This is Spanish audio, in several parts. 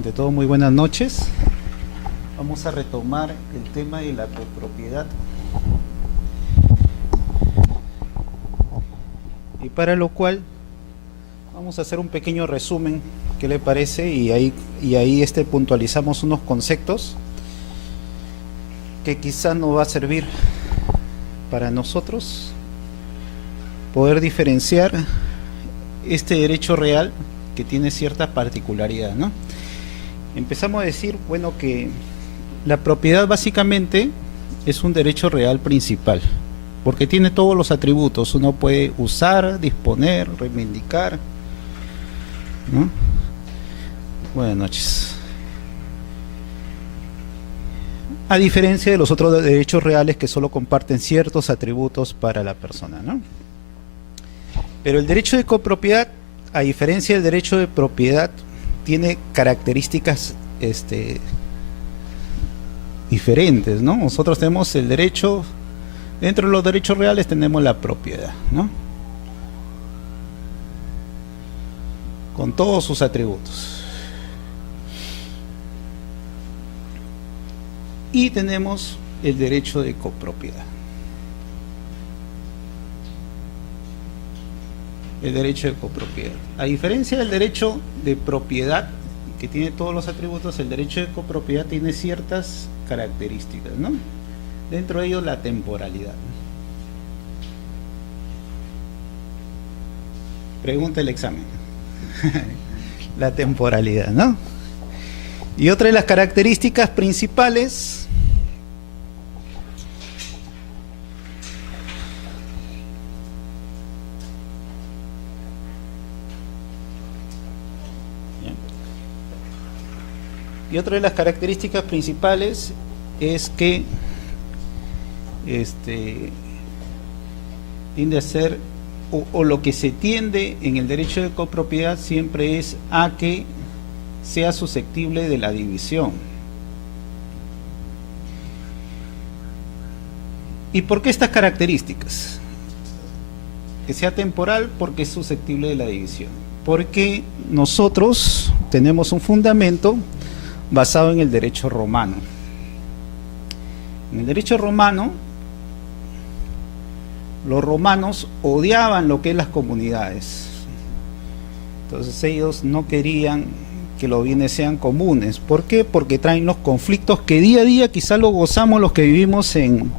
Ante todo, muy buenas noches. Vamos a retomar el tema de la copropiedad. Y para lo cual vamos a hacer un pequeño resumen, ¿qué le parece? Y ahí puntualizamos unos conceptos que quizás nos va a servir para nosotros poder diferenciar este derecho real que tiene cierta particularidad, ¿no? Empezamos a decir, bueno, que la propiedad básicamente es un derecho real principal, porque tiene todos los atributos. Uno puede usar, disponer, reivindicar, ¿no? Buenas noches. A diferencia de los otros derechos reales que solo comparten ciertos atributos para la persona, ¿no? Pero el derecho de copropiedad, a diferencia del derecho de propiedad, tiene características diferentes, ¿no? Nosotros tenemos el derecho, dentro de los derechos reales tenemos la propiedad, ¿no? Con todos sus atributos. Y tenemos el derecho de copropiedad. El derecho de copropiedad. A diferencia del derecho de propiedad, que tiene todos los atributos, el derecho de copropiedad tiene ciertas características, ¿no? Dentro de ellos la temporalidad. Pregunta el examen. La temporalidad, ¿no? Y otra de las características principales es que tiende a ser, o lo que se tiende en el derecho de copropiedad siempre es a que sea susceptible de la división. ¿Y por qué estas características? Que sea temporal, porque es susceptible de la división. Porque nosotros tenemos un fundamento basado en el derecho romano. En el derecho romano, los romanos odiaban lo que es las comunidades. Entonces ellos no querían que los bienes sean comunes. ¿Por qué? Porque traen los conflictos que día a día quizás lo gozamos los que vivimos en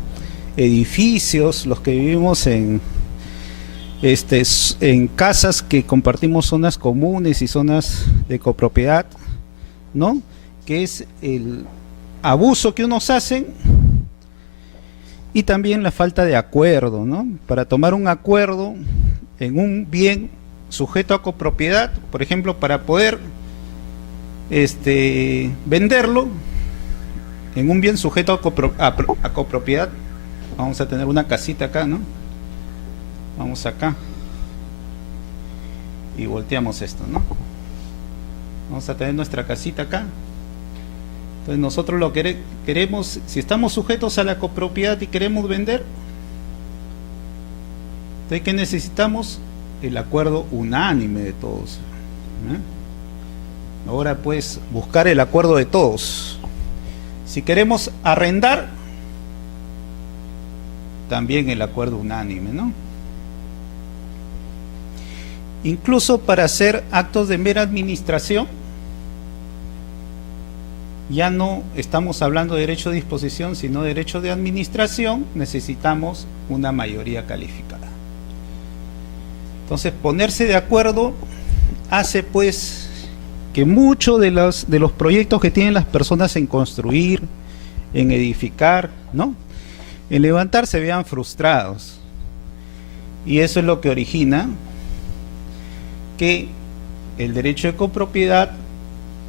edificios, los que vivimos en casas que compartimos zonas comunes y zonas de copropiedad, ¿no? Que es el abuso que unos hacen y también la falta de acuerdo, ¿no? Para tomar un acuerdo en un bien sujeto a copropiedad, por ejemplo, para poder venderlo en un bien sujeto a copropiedad, vamos a tener una casita acá, ¿no? Vamos acá y volteamos esto, ¿no? Vamos a tener nuestra casita acá. Entonces nosotros lo que queremos, si estamos sujetos a la copropiedad y queremos vender, entonces ¿qué necesitamos? El acuerdo unánime de todos, ¿eh? Ahora pues buscar el acuerdo de todos. Si queremos arrendar, también el acuerdo unánime, ¿no? Incluso para hacer actos de mera administración, ya no estamos hablando de derecho de disposición, sino de derecho de administración, necesitamos una mayoría calificada. Entonces, ponerse de acuerdo hace pues que muchos de los proyectos que tienen las personas en construir, en edificar, ¿no?, en levantar, se vean frustrados. Y eso es lo que origina que el derecho de copropiedad,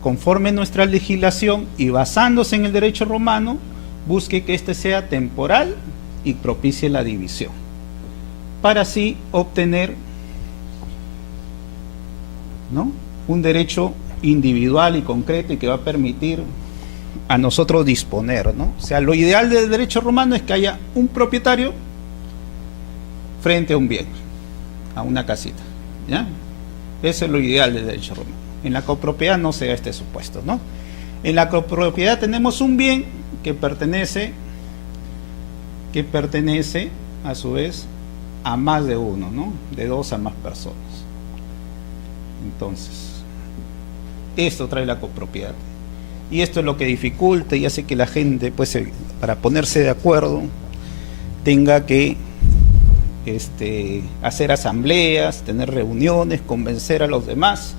conforme a nuestra legislación y basándose en el derecho romano, busque que éste sea temporal y propicie la división, para así obtener, ¿no?, un derecho individual y concreto y que va a permitir a nosotros disponer, ¿no? O sea, lo ideal del derecho romano es que haya un propietario frente a un bien, a una casita, ¿ya? Eso es lo ideal del derecho romano. En la copropiedad no se da este supuesto, ¿no? En la copropiedad tenemos un bien que pertenece a su vez a más de uno, ¿no? De dos a más personas. Entonces, esto trae la copropiedad. Y esto es lo que dificulta y hace que la gente, pues, para ponerse de acuerdo, tenga que hacer asambleas, tener reuniones, convencer a los demás.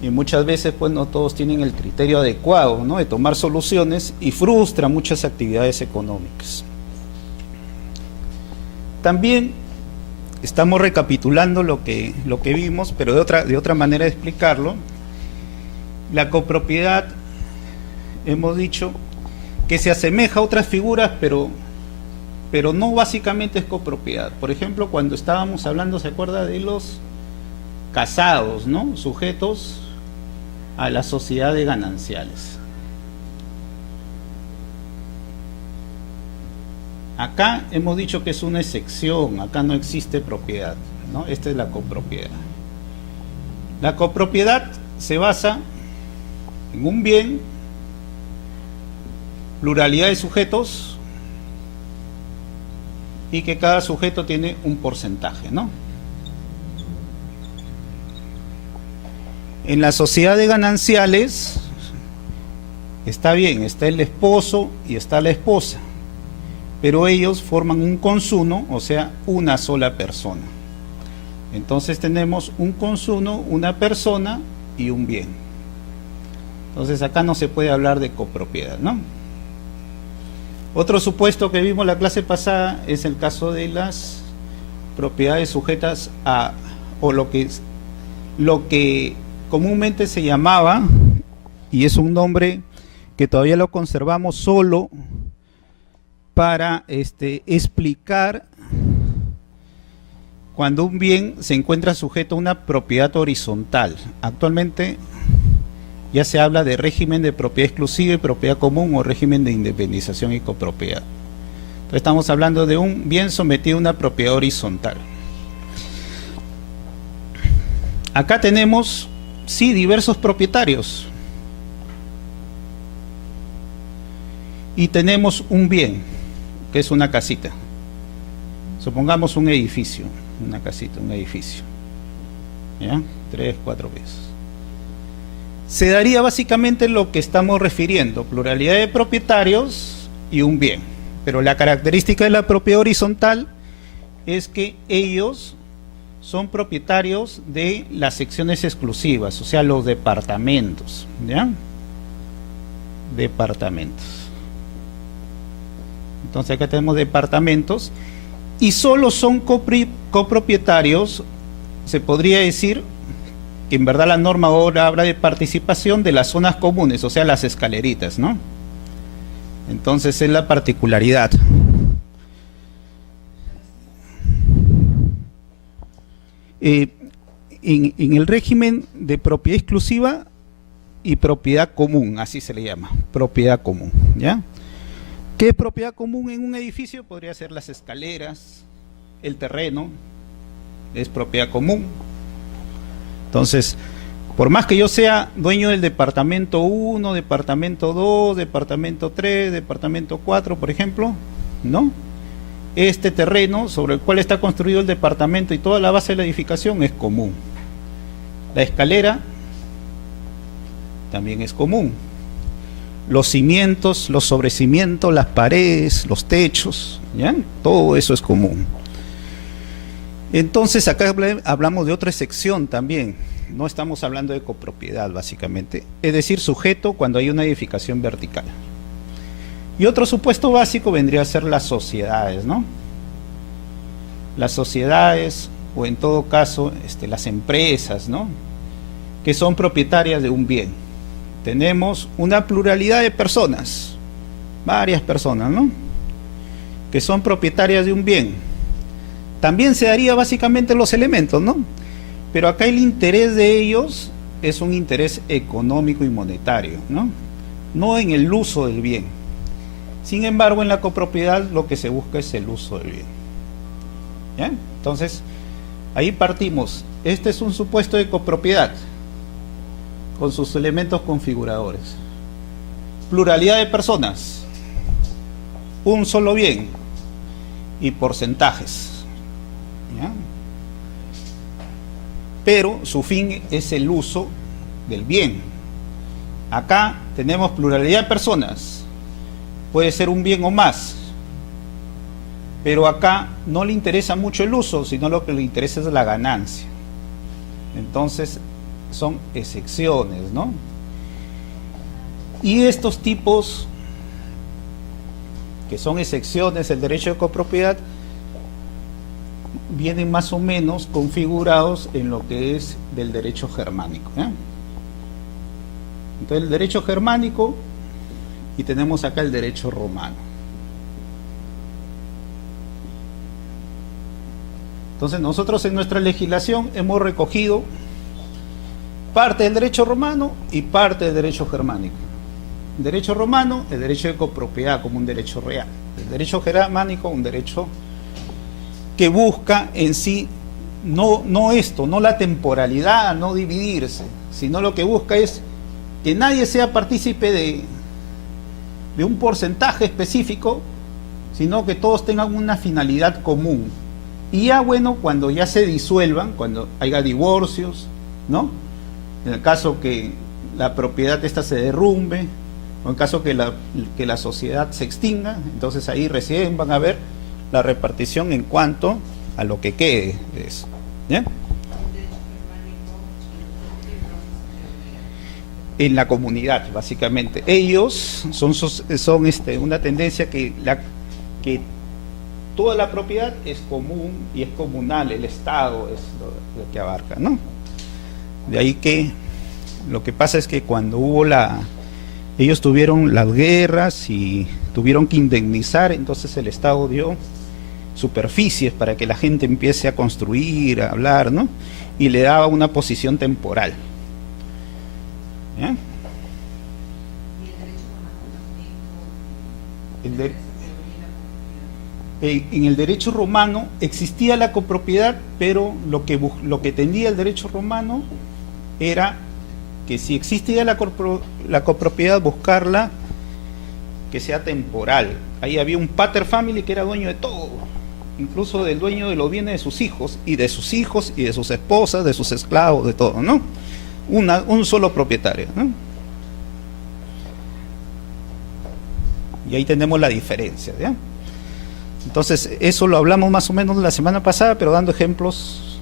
Y muchas veces, pues, no todos tienen el criterio adecuado, ¿no?, de tomar soluciones, y frustra muchas actividades económicas. También estamos recapitulando lo que vimos, pero de otra manera de explicarlo. La copropiedad, hemos dicho que se asemeja a otras figuras, pero no básicamente es copropiedad. Por ejemplo, cuando estábamos hablando, ¿se acuerda?, de los casados, ¿no?, sujetos a la sociedad de gananciales. Acá hemos dicho que es una excepción, acá no existe propiedad, ¿no? Esta es la copropiedad. La copropiedad se basa en un bien, pluralidad de sujetos, y que cada sujeto tiene un porcentaje, ¿no? En la sociedad de gananciales está bien, está el esposo y está la esposa, pero ellos forman un consuno, o sea, una sola persona. Entonces tenemos un consuno, una persona y un bien. Entonces acá no se puede hablar de copropiedad, ¿no? Otro supuesto que vimos la clase pasada es el caso de las propiedades sujetas a, o lo que comúnmente se llamaba, y es un nombre que todavía lo conservamos solo para explicar cuando un bien se encuentra sujeto a una propiedad horizontal. Actualmente ya se habla de régimen de propiedad exclusiva y propiedad común, o régimen de independización y copropiedad. Entonces estamos hablando de un bien sometido a una propiedad horizontal. Acá tenemos, sí, diversos propietarios. Y tenemos un bien, que es una casita. Supongamos un edificio, una casita, un edificio. ¿Ya? 3, 4 veces. Se daría básicamente lo que estamos refiriendo, pluralidad de propietarios y un bien. Pero la característica de la propiedad horizontal es que ellos son propietarios de las secciones exclusivas, o sea, los departamentos, ¿ya? Departamentos. Entonces acá tenemos departamentos, y solo son copropietarios, se podría decir que en verdad la norma ahora habla de participación de las zonas comunes, o sea, las escaleritas, ¿no? Entonces es la particularidad. En el régimen de propiedad exclusiva y propiedad común, así se le llama, propiedad común, ¿ya? ¿Qué es propiedad común en un edificio? Podría ser las escaleras, el terreno, es propiedad común. Entonces, por más que yo sea dueño del departamento 1, departamento 2, departamento 3, departamento 4, por ejemplo, ¿no?, este terreno sobre el cual está construido el departamento y toda la base de la edificación es común. La escalera también es común. Los cimientos, los sobrecimientos, las paredes, los techos, ¿ya? Todo eso es común. Entonces acá hablamos de otra sección también. No estamos hablando de copropiedad básicamente, es decir, sujeto cuando hay una edificación vertical. Y otro supuesto básico vendría a ser las sociedades, ¿no? Las sociedades, o en todo caso las empresas, ¿no?, que son propietarias de un bien. Tenemos una pluralidad de personas, varias personas, ¿no?, que son propietarias de un bien. También se daría básicamente los elementos, ¿no? Pero acá el interés de ellos es un interés económico y monetario, ¿no? No en el uso del bien. Sin embargo, en la copropiedad lo que se busca es el uso del bien. ¿Ya? Entonces, ahí partimos. Este es un supuesto de copropiedad. con sus elementos configuradores. Pluralidad de personas, un solo bien y porcentajes, ¿ya? Pero su fin es el uso del bien. Acá tenemos pluralidad de personas, puede ser un bien o más, pero acá no le interesa mucho el uso, sino lo que le interesa es la ganancia. Entonces son excepciones, ¿no? Y estos tipos que son excepciones del derecho de copropiedad vienen más o menos configurados en lo que es del derecho germánico, ¿eh? Entonces el derecho germánico, y tenemos acá el derecho romano. Entonces nosotros en nuestra legislación hemos recogido parte del derecho romano y parte del derecho germánico. El derecho romano, el derecho de copropiedad como un derecho real. El derecho germánico, un derecho que busca en sí no la temporalidad, no dividirse, sino lo que busca es que nadie sea partícipe de un porcentaje específico, sino que todos tengan una finalidad común. Y ya bueno, cuando ya se disuelvan, cuando haya divorcios, ¿no? En el caso que la propiedad esta se derrumbe, o en caso que la sociedad se extinga, entonces ahí recién van a ver la repartición en cuanto a lo que quede de eso, ¿ya? En la comunidad, básicamente. Ellos son una tendencia que toda la propiedad es común y es comunal, el Estado es lo que abarca, ¿no? De ahí que lo que pasa es que cuando ellos tuvieron las guerras y tuvieron que indemnizar, entonces el Estado dio superficies para que la gente empiece a construir, a hablar, ¿no? Y le daba una posición temporal. ¿Ya? En el derecho romano existía la copropiedad, pero lo que tendía el derecho romano era que si existía la copropiedad, buscarla que sea temporal. Ahí había un pater family que era dueño de todo, incluso del dueño de los bienes de sus hijos y de sus esposas, de sus esclavos, de todo, ¿no? Un solo propietario, ¿no? Y ahí tenemos la diferencia, ¿ya? Entonces, eso lo hablamos más o menos la semana pasada, pero dando ejemplos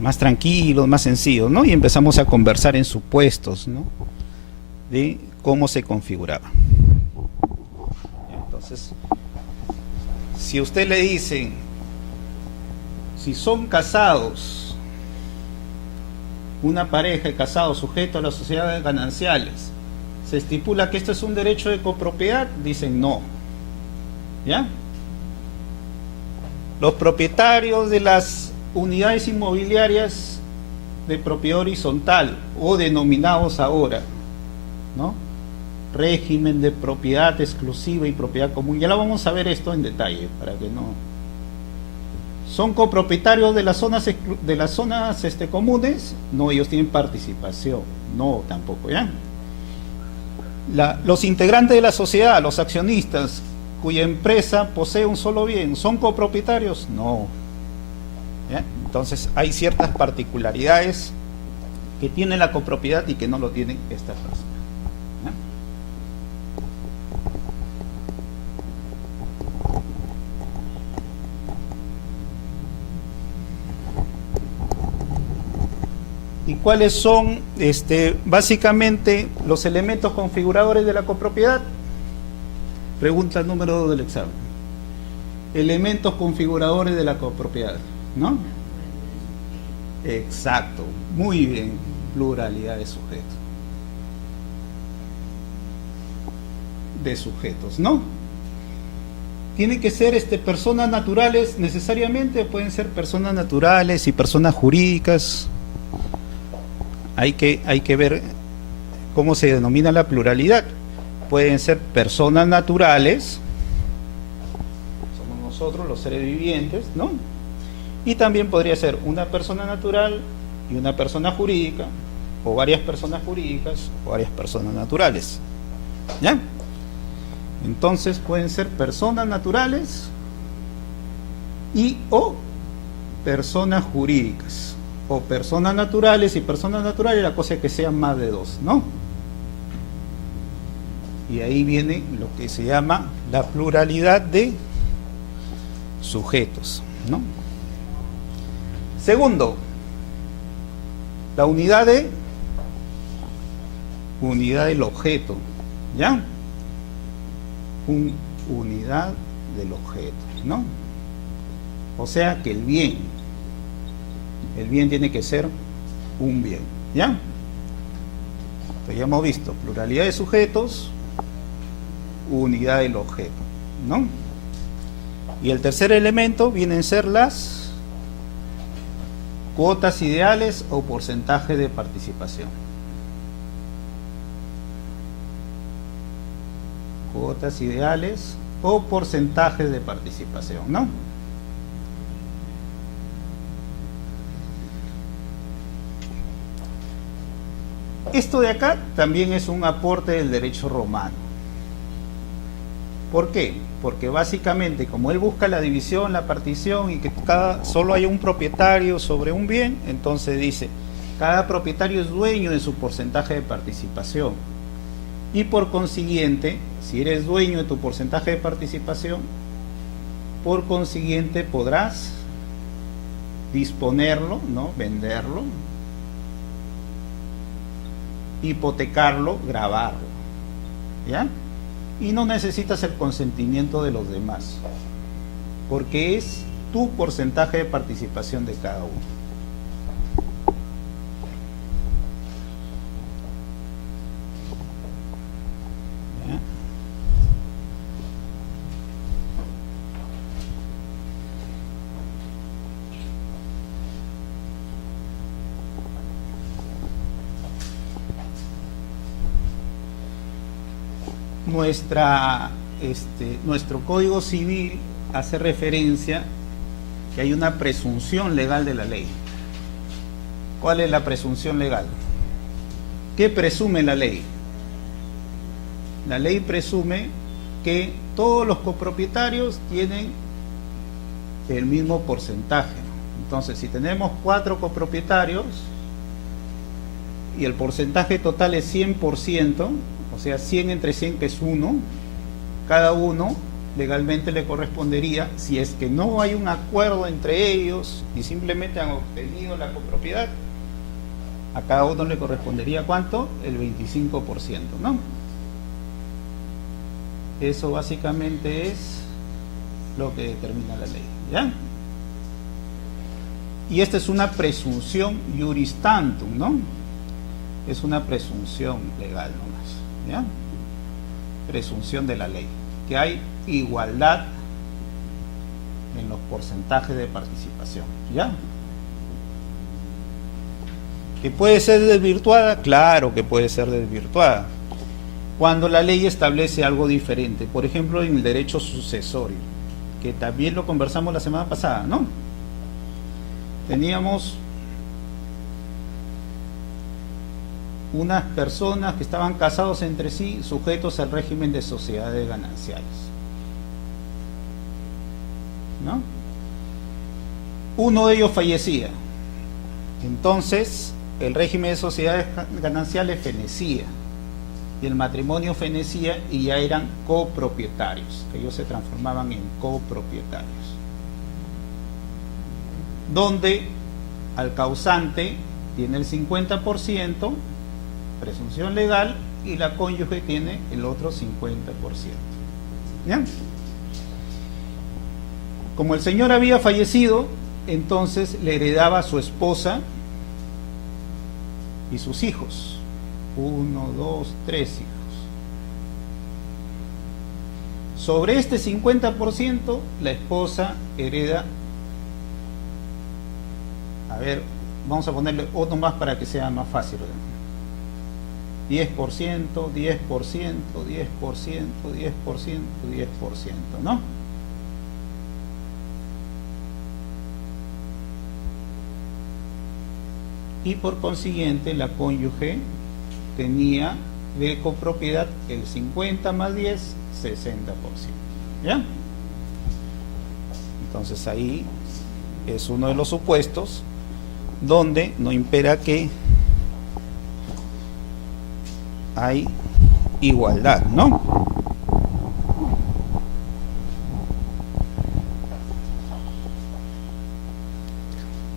más tranquilos, más sencillos, ¿no? Y empezamos a conversar en supuestos, ¿no? De cómo se configuraba. Entonces, si a usted le dicen, si son casados, una pareja de casados sujetos a las sociedades gananciales, se estipula que esto es un derecho de copropiedad, dicen no. ¿Ya? Los propietarios de las unidades inmobiliarias de propiedad horizontal o denominados ahora, ¿no? Régimen de propiedad exclusiva y propiedad común. Ya lo vamos a ver esto en detalle para que no. ¿Son copropietarios de las zonas comunes? No, ellos tienen participación. No, tampoco, ¿ya? Los integrantes de la sociedad, los accionistas, cuya empresa posee un solo bien, ¿son copropietarios? No. ¿Ya? Entonces hay ciertas particularidades que tiene la copropiedad y que no lo tienen estas personas. ¿Y cuáles son básicamente los elementos configuradores de la copropiedad? Pregunta número 2 del examen. Elementos configuradores de la copropiedad, ¿no? Exacto, muy bien, pluralidad de sujetos. De sujetos, ¿no? ¿Tienen que ser personas naturales necesariamente? Pueden ser personas naturales y personas jurídicas. Hay que ver cómo se denomina la pluralidad. Pueden ser personas naturales, somos nosotros los seres vivientes, ¿no? Y también podría ser una persona natural y una persona jurídica, o varias personas jurídicas o varias personas naturales. ¿Ya? Entonces pueden ser personas naturales y o personas jurídicas, o personas naturales y personas naturales, la cosa es que sean más de dos, ¿no? Y ahí viene lo que se llama la pluralidad de sujetos, ¿no? Segundo, la unidad del objeto, ¿ya? Unidad del objeto, ¿no? O sea que el bien tiene que ser un bien, ¿ya? Entonces ya hemos visto pluralidad de sujetos, unidad del objeto, ¿no? Y el tercer elemento vienen a ser las cuotas ideales o porcentaje de participación. Cuotas ideales o porcentajes de participación, ¿no? Esto de acá también es un aporte del derecho romano. ¿Por qué? Porque básicamente, como él busca la división, la partición y que solo haya un propietario sobre un bien, entonces dice, cada propietario es dueño de su porcentaje de participación. Y por consiguiente, si eres dueño de tu porcentaje de participación, por consiguiente podrás disponerlo, ¿no? Venderlo, hipotecarlo, grabarlo, ¿ya? Y no necesitas el consentimiento de los demás, porque es tu porcentaje de participación de cada uno. ¿Ya? Nuestro Código Civil hace referencia que hay una presunción legal de la ley. ¿Cuál es la presunción legal? ¿Qué presume la ley? La ley presume que todos los copropietarios tienen el mismo porcentaje. Entonces, si tenemos 4 copropietarios y el porcentaje total es 100%, o sea, 100 entre 100 que es 1, cada uno legalmente le correspondería, si es que no hay un acuerdo entre ellos y simplemente han obtenido la copropiedad, a cada uno le correspondería ¿cuánto? El 25%, ¿no? Eso básicamente es lo que determina la ley, ¿ya? Y esta es una presunción juris tantum, ¿no? Es una presunción legal nomás, ¿ya? Presunción de la ley, que hay igualdad en los porcentajes de participación, ¿ya? ¿Que puede ser desvirtuada? Claro que puede ser desvirtuada, cuando la ley establece algo diferente, por ejemplo en el derecho sucesorio, que también lo conversamos la semana pasada, ¿no? Teníamos unas personas que estaban casados entre sí, sujetos al régimen de sociedades gananciales, ¿no? Uno de ellos fallecía, entonces el régimen de sociedades gananciales fenecía, y el matrimonio fenecía y ya eran copropietarios, ellos se transformaban en copropietarios, donde al causante tiene el 50%, presunción legal, y la cónyuge tiene el otro 50%. ¿Ya? Como el señor había fallecido, entonces le heredaba a su esposa y sus hijos. 1, 2, 3 hijos. Sobre este 50%, la esposa hereda, a ver, vamos a ponerle otro más para que sea más fácil, ¿verdad? 10%, 10%, 10%, 10%, 10%, 10%, ¿no? y por consiguiente la cónyuge tenía de copropiedad el 50 más 10, 60%. ¿Ya? Entonces ahí es uno de los supuestos donde no impera que hay igualdad, ¿no?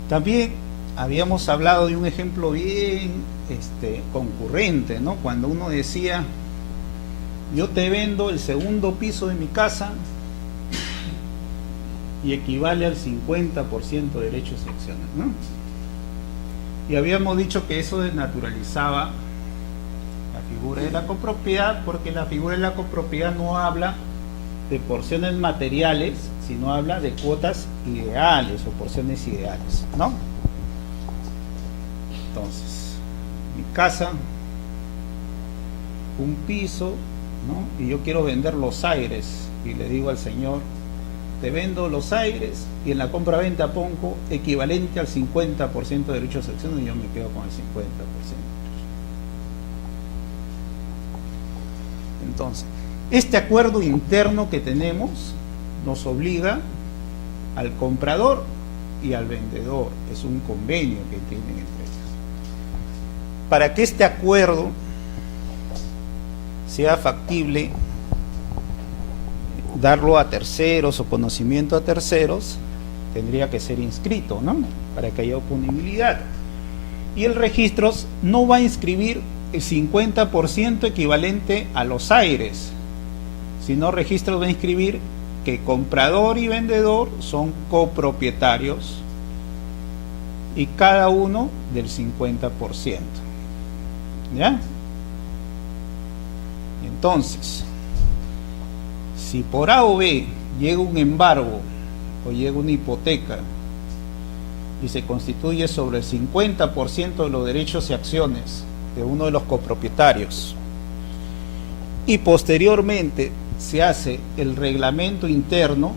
También habíamos hablado de un ejemplo bien concurrente, ¿no? Cuando uno decía, yo te vendo el segundo piso de mi casa y equivale al 50% de derechos y acciones, ¿no? Y habíamos dicho que eso desnaturalizaba la figura de la copropiedad, porque la figura de la copropiedad no habla de porciones materiales, sino habla de cuotas ideales o porciones ideales, ¿no? Entonces, mi casa, un piso, ¿no? Y yo quiero vender Los Aires y le digo al señor, te vendo Los Aires y en la compra-venta pongo equivalente al 50% de derechos de acción y yo me quedo con el 50%. Entonces, este acuerdo interno que tenemos nos obliga al comprador y al vendedor, es un convenio que tienen entre ellos. Para que este acuerdo sea factible, darlo a terceros o conocimiento a terceros, tendría que ser inscrito, ¿no? Para que haya oponibilidad. Y el registro no va a inscribir el 50% equivalente a Los Aires, sino registro va a inscribir que comprador y vendedor son copropietarios y cada uno del 50%. ¿Ya? Entonces, si por A o B llega un embargo o llega una hipoteca y se constituye sobre el 50% de los derechos y acciones de uno de los copropietarios y posteriormente se hace el reglamento interno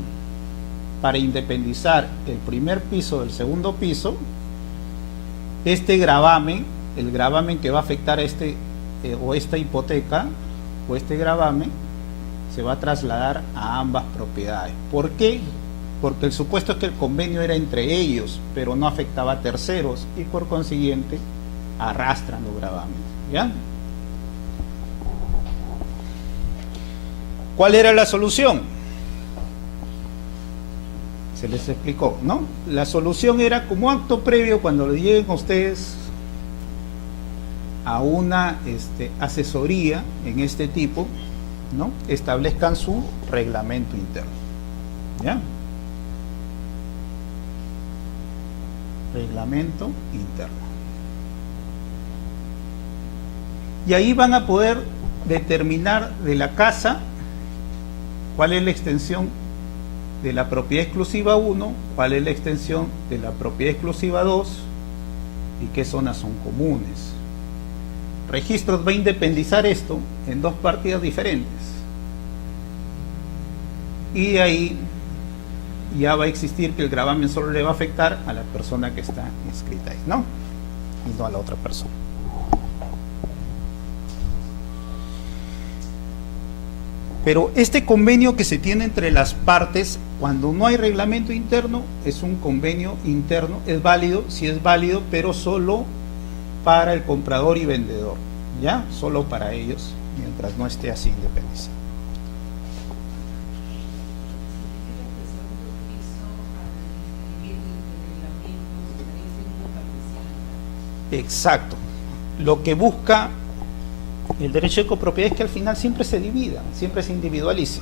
para independizar el primer piso del segundo piso, este gravamen, el gravamen que va a afectar a o esta hipoteca o este gravamen se va a trasladar a ambas propiedades. ¿Por qué? Porque el supuesto es que el convenio era entre ellos, pero no afectaba a terceros y por consiguiente arrastran los gravámenes. ¿Ya? ¿Cuál era la solución? Se les explicó, ¿no? La solución era como acto previo cuando le lleguen a ustedes a una asesoría en este tipo, ¿no? Establezcan su reglamento interno. ¿Ya? Reglamento interno. Y ahí van a poder determinar de la casa cuál es la extensión de la propiedad exclusiva 1, cuál es la extensión de la propiedad exclusiva 2 y qué zonas son comunes. Registros va a independizar esto en dos partidas diferentes. Y de ahí ya va a existir que el gravamen solo le va a afectar a la persona que está inscrita ahí, ¿no? Y no a la otra persona. Pero este convenio que se tiene entre las partes, cuando no hay reglamento interno, es un convenio interno, es válido, sí es válido, pero solo para el comprador y vendedor, ¿ya? Solo para ellos, mientras no esté así independizado. Exacto. Lo que busca el derecho de copropiedad es que al final siempre se divida, siempre se individualice.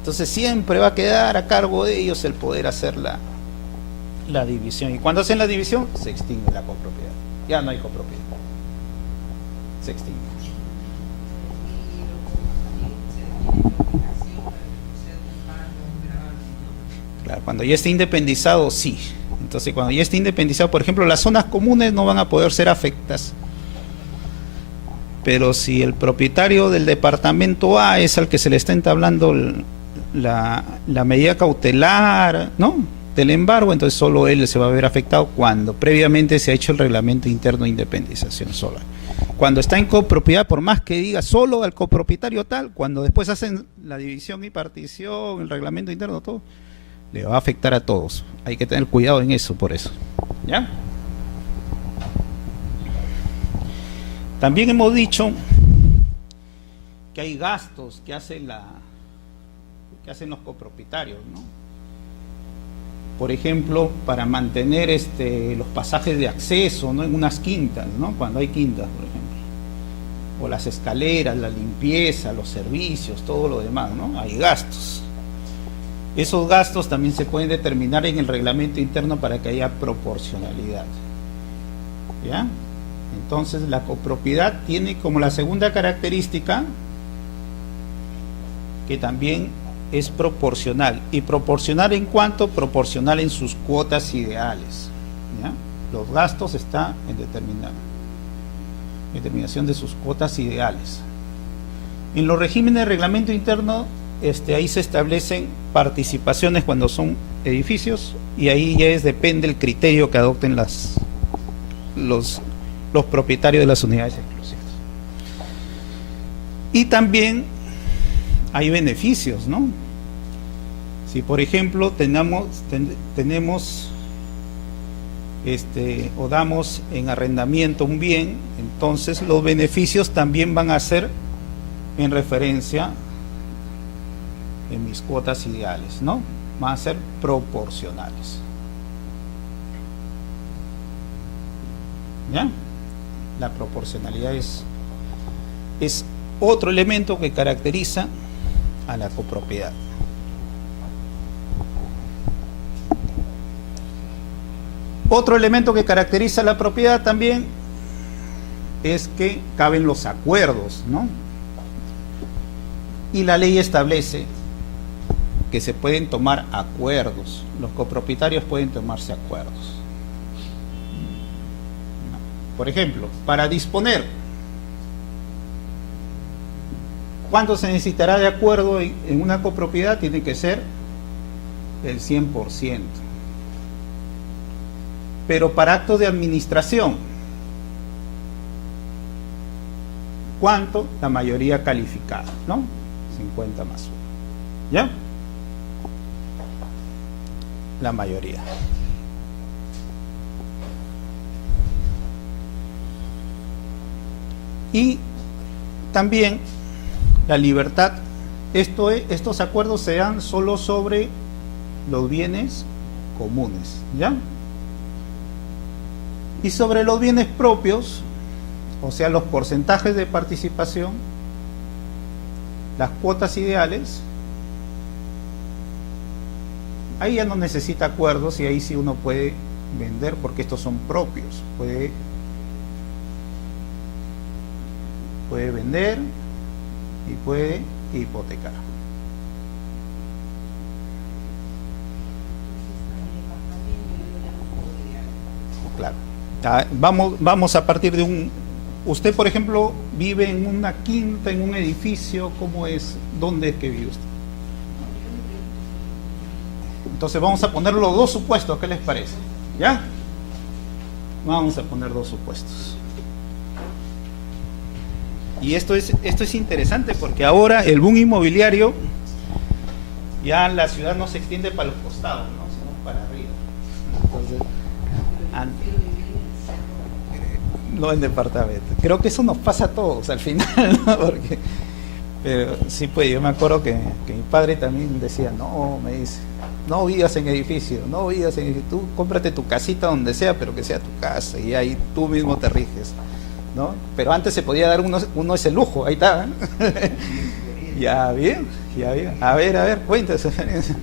Entonces siempre va a quedar a cargo de ellos el poder hacer la división. Y cuando hacen la división, se extingue la copropiedad. Ya no hay copropiedad. Se extingue. Claro, cuando ya esté independizado, sí. Entonces cuando ya esté independizado, por ejemplo, las zonas comunes no van a poder ser afectadas. Pero si el propietario del departamento A es al que se le está entablando la medida cautelar, ¿no? del embargo, entonces solo él se va a ver afectado cuando previamente se ha hecho el reglamento interno de independización solar. Cuando está en copropiedad, por más que diga solo al copropietario tal, cuando después hacen la división y partición, el reglamento interno, todo, le va a afectar a todos. Hay que tener cuidado en eso, por eso. ¿Ya? También hemos dicho que hay gastos que hacen los copropietarios, ¿no? Por ejemplo, para mantener los pasajes de acceso, ¿no? En unas quintas, ¿no? Cuando hay quintas, por ejemplo. O las escaleras, la limpieza, los servicios, todo lo demás, ¿no? Hay gastos. Esos gastos también se pueden determinar en el reglamento interno para que haya proporcionalidad. ¿Ya? Entonces, la copropiedad tiene como la segunda característica que también es proporcional. ¿Y proporcional en cuánto? Proporcional en sus cuotas ideales. ¿Ya? Los gastos están en determinación de sus cuotas ideales. En los regímenes de reglamento interno, ahí se establecen participaciones cuando son edificios, y ahí ya depende el criterio que adopten los propietarios de las unidades exclusivas. Y también hay beneficios, ¿no? Si por ejemplo tenemos o damos en arrendamiento un bien, entonces los beneficios también van a ser en referencia en mis cuotas ideales, ¿no? Van a ser proporcionales. ¿Ya? La proporcionalidad es otro elemento que caracteriza a la copropiedad. Otro elemento que caracteriza a la propiedad también es que caben los acuerdos, ¿no? Y la ley establece que se pueden tomar acuerdos. Los copropietarios pueden tomarse acuerdos. Por ejemplo, para disponer, ¿cuánto se necesitará de acuerdo en una copropiedad? Tiene que ser el 100%. Pero para actos de administración, ¿cuánto? La mayoría calificada, ¿no? 50 más 1. ¿Ya? La mayoría. Y también la libertad. Estos acuerdos se dan solo sobre los bienes comunes, ¿ya? Y sobre los bienes propios, o sea, los porcentajes de participación, las cuotas ideales, ahí ya no necesita acuerdos y ahí sí uno puede vender porque estos son propios. Puede vender y puede hipotecar. Claro. Vamos a partir de usted, por ejemplo, vive en una quinta, en un edificio, ¿cómo es? ¿Dónde es que vive usted? Entonces vamos a poner los dos supuestos, ¿qué les parece? ¿Ya? Vamos a poner dos supuestos. Y esto es interesante porque ahora el boom inmobiliario, ya la ciudad no se extiende para los costados, ¿no? Sino para arriba. Entonces, no en departamento. Creo que eso nos pasa a todos al final, ¿no? Pero sí, pues yo me acuerdo que mi padre también decía, no, me dice, no vivas en edificio, tú cómprate tu casita donde sea, pero que sea tu casa y ahí tú mismo te riges, ¿no? Pero antes se podía dar uno ese lujo, ahí está, ¿eh? Ya bien. A ver, cuenta esa experiencia.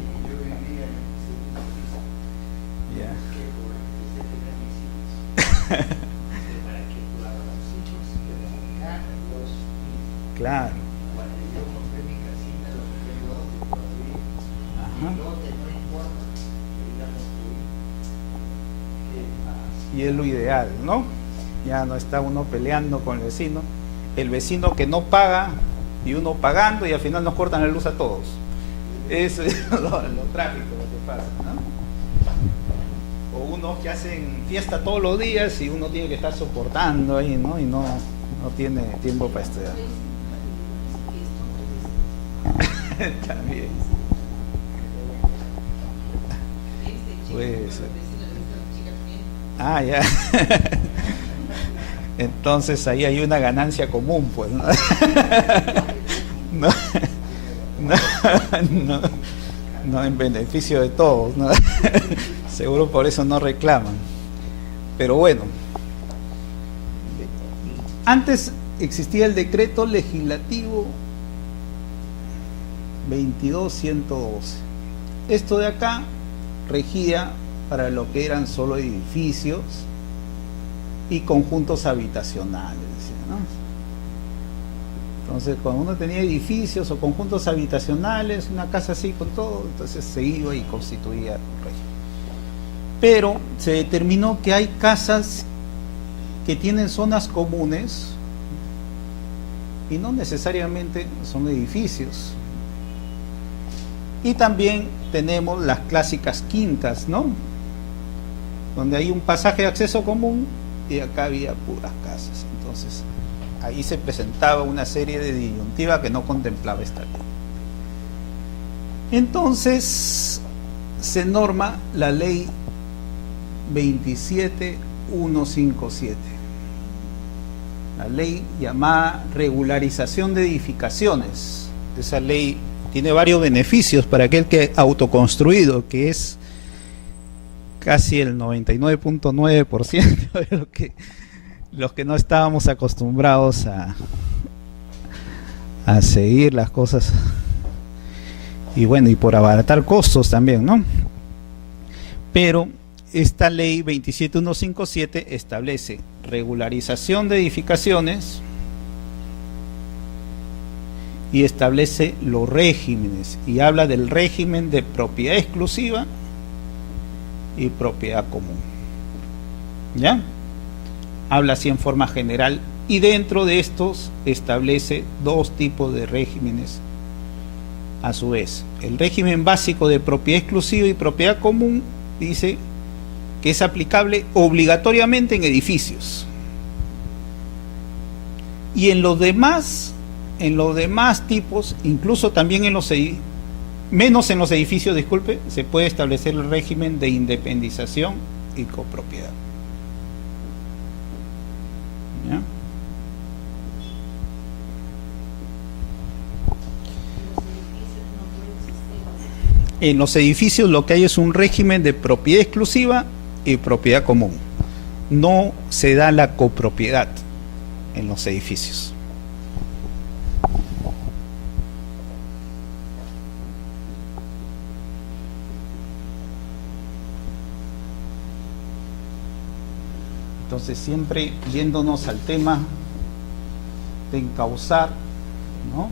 Claro. Ajá. Y es lo ideal, ¿no? Ya no está uno peleando con el vecino que no paga y uno pagando y al final nos cortan la luz a todos. Eso es lo trágico lo que pasa, ¿no? algunos que hacen fiesta todos los días y uno tiene que estar soportando ahí, ¿no? Y no tiene tiempo para estudiar. También. Pues, ya. Entonces ahí hay una ganancia común, pues, ¿no? No en beneficio de todos, ¿no? Seguro por eso no reclaman. Pero bueno, antes existía el decreto legislativo 22.112. Esto de acá regía para lo que eran solo edificios y conjuntos habitacionales, ¿no? Entonces, cuando uno tenía edificios o conjuntos habitacionales, una casa así con todo, entonces se iba y constituía un régimen. Pero se determinó que hay casas que tienen zonas comunes y no necesariamente son edificios. Y también tenemos las clásicas quintas, ¿no? Donde hay un pasaje de acceso común y acá había puras casas. Entonces, ahí se presentaba una serie de disyuntiva que no contemplaba esta ley. Entonces, se norma la ley 27.157, la ley llamada regularización de edificaciones. Esa ley tiene varios beneficios para aquel que ha autoconstruido, que es casi el 99.9% de los que no estábamos acostumbrados a seguir las cosas, y bueno, y por abaratar costos también, ¿no? Pero esta ley 27.157 establece regularización de edificaciones y establece los regímenes, y habla del régimen de propiedad exclusiva y propiedad común. ¿Ya? Habla así en forma general, y dentro de estos establece dos tipos de regímenes a su vez. El régimen básico de propiedad exclusiva y propiedad común dice que es aplicable obligatoriamente en edificios, y en los demás tipos, incluso también menos en los edificios, disculpe, se puede establecer el régimen de independización y copropiedad. ¿Ya? En los edificios lo que hay es un régimen de propiedad exclusiva y propiedad común. No se da la copropiedad en los edificios. Entonces, siempre yéndonos al tema de encauzar, ¿no?,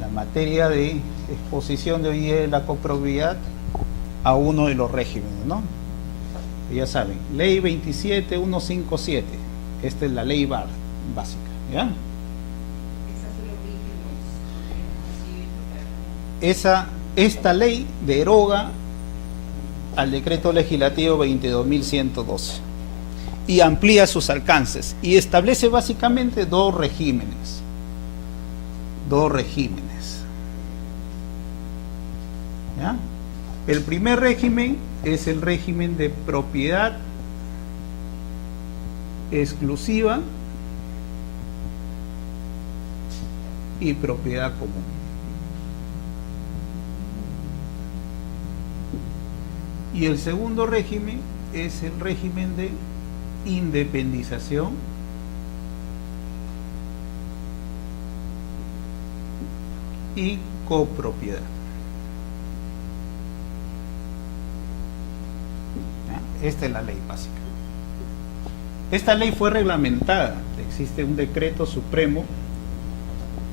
la materia de exposición de hoy día de la copropiedad a uno de los regímenes, ¿no? Ya saben, ley 27.157, esta es la ley básica, ¿ya? Esta ley deroga al decreto legislativo 22.112 y amplía sus alcances y establece básicamente dos regímenes. ¿Ya? El primer régimen es el régimen de propiedad exclusiva y propiedad común. Y el segundo régimen es el régimen de independización y copropiedad. Esta es la ley básica. Esta ley fue reglamentada. Existe un decreto supremo,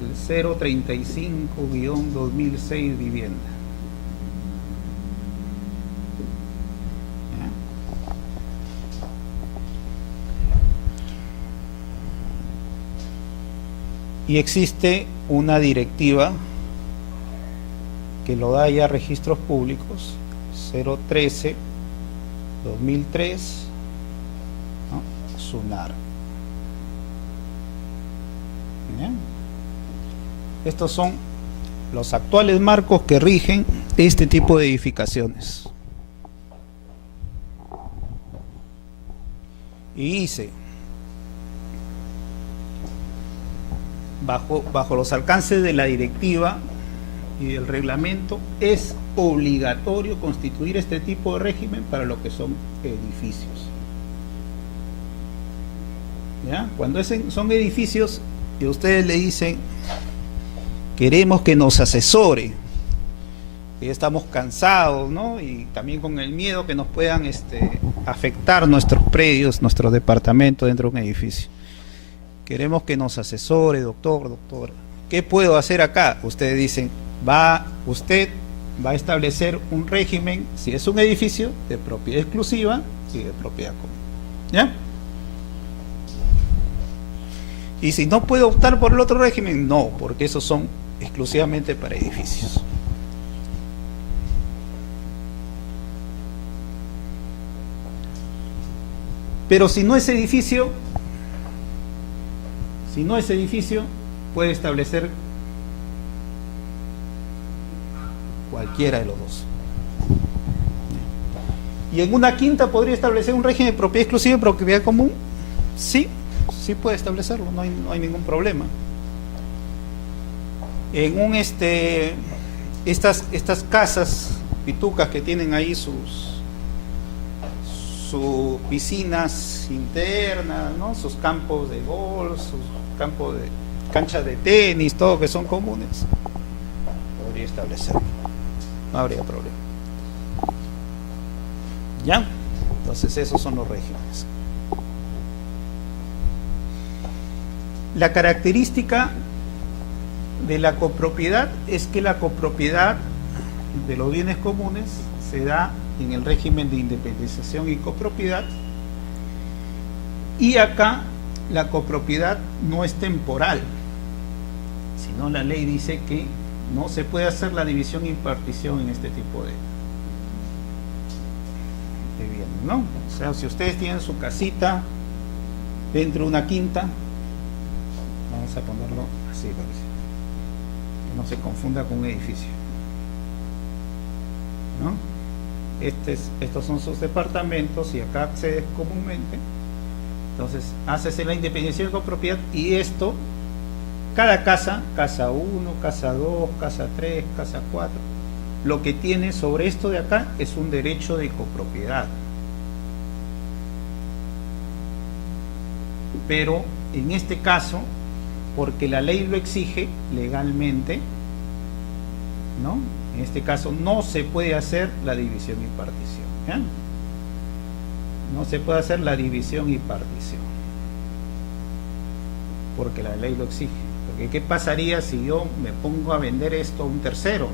el 035-2006 vivienda. Y existe una directiva que lo da ya Registros Públicos, 013 2003, ¿no? SUNAR. ¿Bien? Estos son los actuales marcos que rigen este tipo de edificaciones. Y dice, bajo los alcances de la directiva y del reglamento, es obligatorio constituir este tipo de régimen para lo que son edificios. ¿Ya? Cuando son edificios y ustedes le dicen, queremos que nos asesore, que ya estamos cansados, ¿no? Y también con el miedo que nos puedan afectar nuestros predios, nuestro departamento dentro de un edificio. Queremos que nos asesore, doctora. ¿Qué puedo hacer acá? Ustedes dicen, usted va a establecer un régimen, si es un edificio, de propiedad exclusiva y de propiedad común. ¿Ya? Y si no puede optar por el otro régimen, no, porque esos son exclusivamente para edificios. Pero si no es edificio, puede establecer cualquiera de los dos. ¿Y en una quinta podría establecer un régimen de propiedad exclusiva y propiedad común? Sí, sí puede establecerlo, no hay ningún problema. En estas casas pitucas que tienen ahí sus piscinas internas, ¿no? Sus campos de golf, sus campos de canchas de tenis, todo que son comunes, podría establecerlo, no habría problema. ¿Ya? Entonces esos son los regímenes. La característica de la copropiedad es que la copropiedad de los bienes comunes se da en el régimen de independización y copropiedad, y acá la copropiedad no es temporal, sino la ley dice que no se puede hacer la división y partición en este tipo de bienes, ¿no? O sea, si ustedes tienen su casita dentro de una quinta, vamos a ponerlo así para que no se confunda con un edificio, ¿no? Estos son sus departamentos y acá accedes comúnmente. Entonces haces la independencia de copropiedad, y esto, cada casa 1, casa 2, casa 3, casa 4, lo que tiene sobre esto de acá es un derecho de copropiedad. Pero en este caso, porque la ley lo exige legalmente, ¿no? En este caso no se puede hacer la división y partición, ¿ya? No se puede hacer la división y partición, porque la ley lo exige. Porque ¿qué pasaría si yo me pongo a vender esto a un tercero?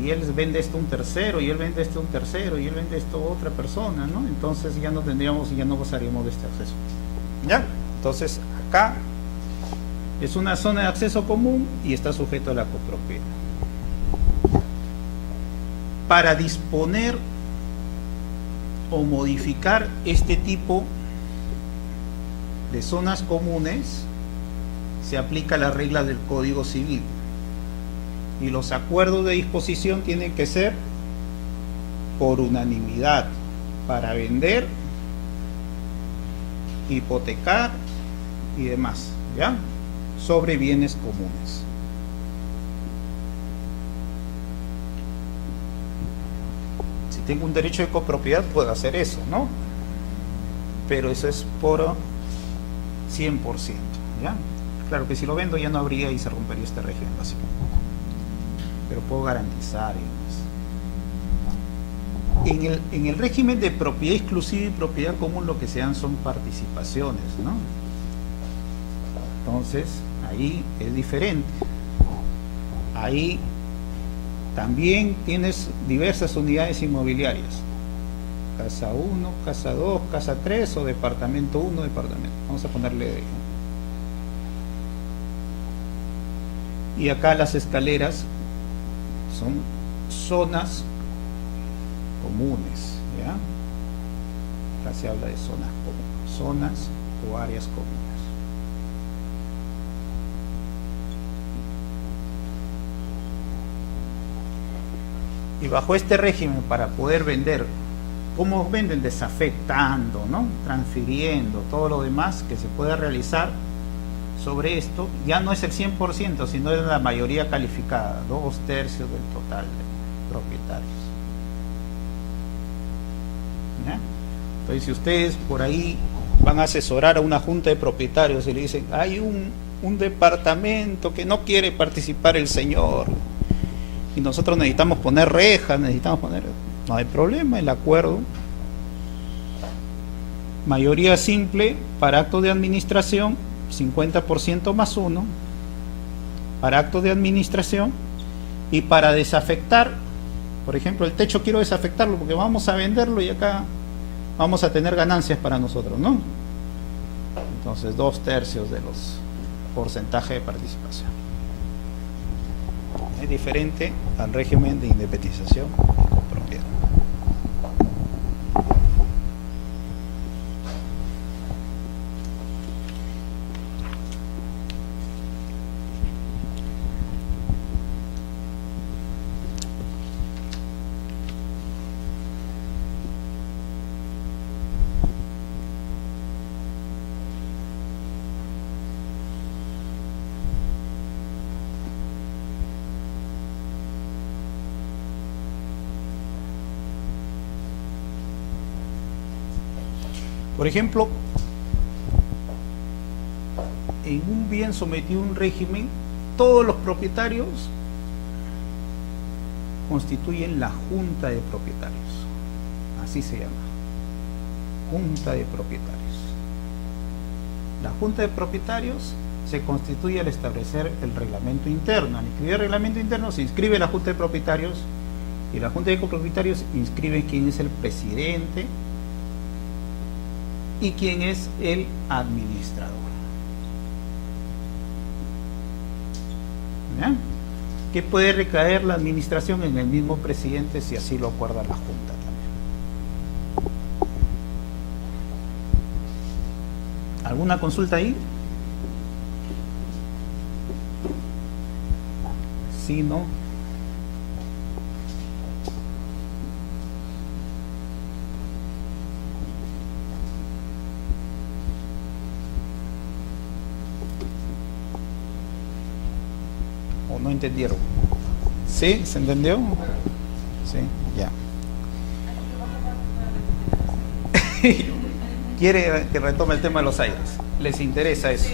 Y él vende esto a un tercero, y él vende esto a un tercero, y él vende esto a otra persona, ¿no? Entonces ya no gozaríamos de este acceso, ¿ya? Entonces acá es una zona de acceso común y está sujeto a la copropiedad. Para disponer o modificar este tipo de zonas comunes se aplica la regla del Código Civil, y los acuerdos de disposición tienen que ser por unanimidad para vender, hipotecar y demás, ¿ya? Sobre bienes comunes. Si tengo un derecho de copropiedad, puedo hacer eso, ¿no? Pero eso es por 100%, ¿ya? Claro que si lo vendo ya no habría y se rompería este régimen básicamente, pero puedo garantizar y demás. En el régimen de propiedad exclusiva y propiedad común lo que se dan son participaciones, ¿no? Entonces ahí es diferente. Ahí también tienes diversas unidades inmobiliarias, casa 1, casa 2, casa 3 o departamento 1, departamento. Vamos a ponerle de ejemplo. Y acá las escaleras son zonas comunes, ¿Ya? Acá se habla de zonas comunes, zonas o áreas comunes. Y bajo este régimen, para poder vender, ¿cómo venden? Desafectando, ¿no? Transfiriendo, todo lo demás que se pueda realizar sobre esto, ya no es el 100%, sino es la mayoría calificada, 2/3 del total de propietarios. ¿Ya? Entonces, si ustedes por ahí van a asesorar a una junta de propietarios y le dicen, hay un departamento que no quiere participar el señor, y nosotros necesitamos poner rejas, no hay problema, el acuerdo, mayoría simple para actos de administración, 50% más 1 para actos de administración, y para desafectar, por ejemplo, el techo quiero desafectarlo porque vamos a venderlo y acá vamos a tener ganancias para nosotros, ¿no? Entonces 2/3 de los porcentajes de participación. Es diferente al régimen de independización de propiedad. Por ejemplo, en un bien sometido a un régimen, todos los propietarios constituyen la junta de propietarios. Así se llama. Junta de propietarios. La junta de propietarios se constituye al establecer el reglamento interno. Al inscribir el reglamento interno se inscribe la junta de propietarios, y la junta de propietarios inscribe quién es el presidente y quién es el administrador. ¿Ya? Que puede recaer la administración en el mismo presidente si así lo acuerda la Junta también. ¿Alguna consulta ahí? Sí, no. ¿No entendieron? ¿Sí? ¿Se entendió? Sí, ya. Quiere que retome el tema de los aires. ¿Les interesa eso?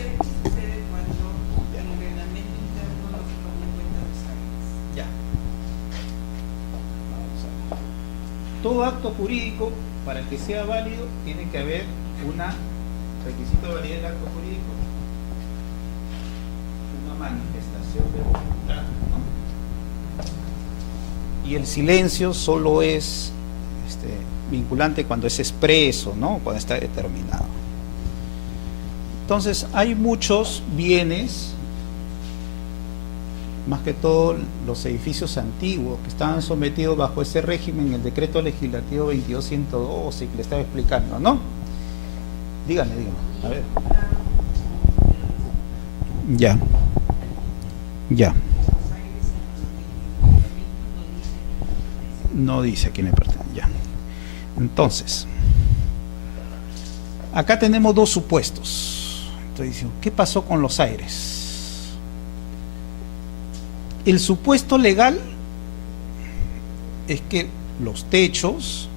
Ya. Vamos a ver. Todo acto jurídico, para que sea válido, tiene que haber un requisito de validez del acto jurídico, una manifestación de voluntad, ¿no? Y el silencio solo es vinculante cuando es expreso, ¿no? Cuando está determinado. Entonces, hay muchos bienes, más que todo los edificios antiguos, que estaban sometidos bajo ese régimen, el decreto legislativo 2212, que le estaba explicando, ¿no? Díganme, a ver. Ya. No dice a quién le pertenece, ya. Entonces, acá tenemos dos supuestos. Estoy diciendo, ¿qué pasó con los aires? El supuesto legal es que los techos,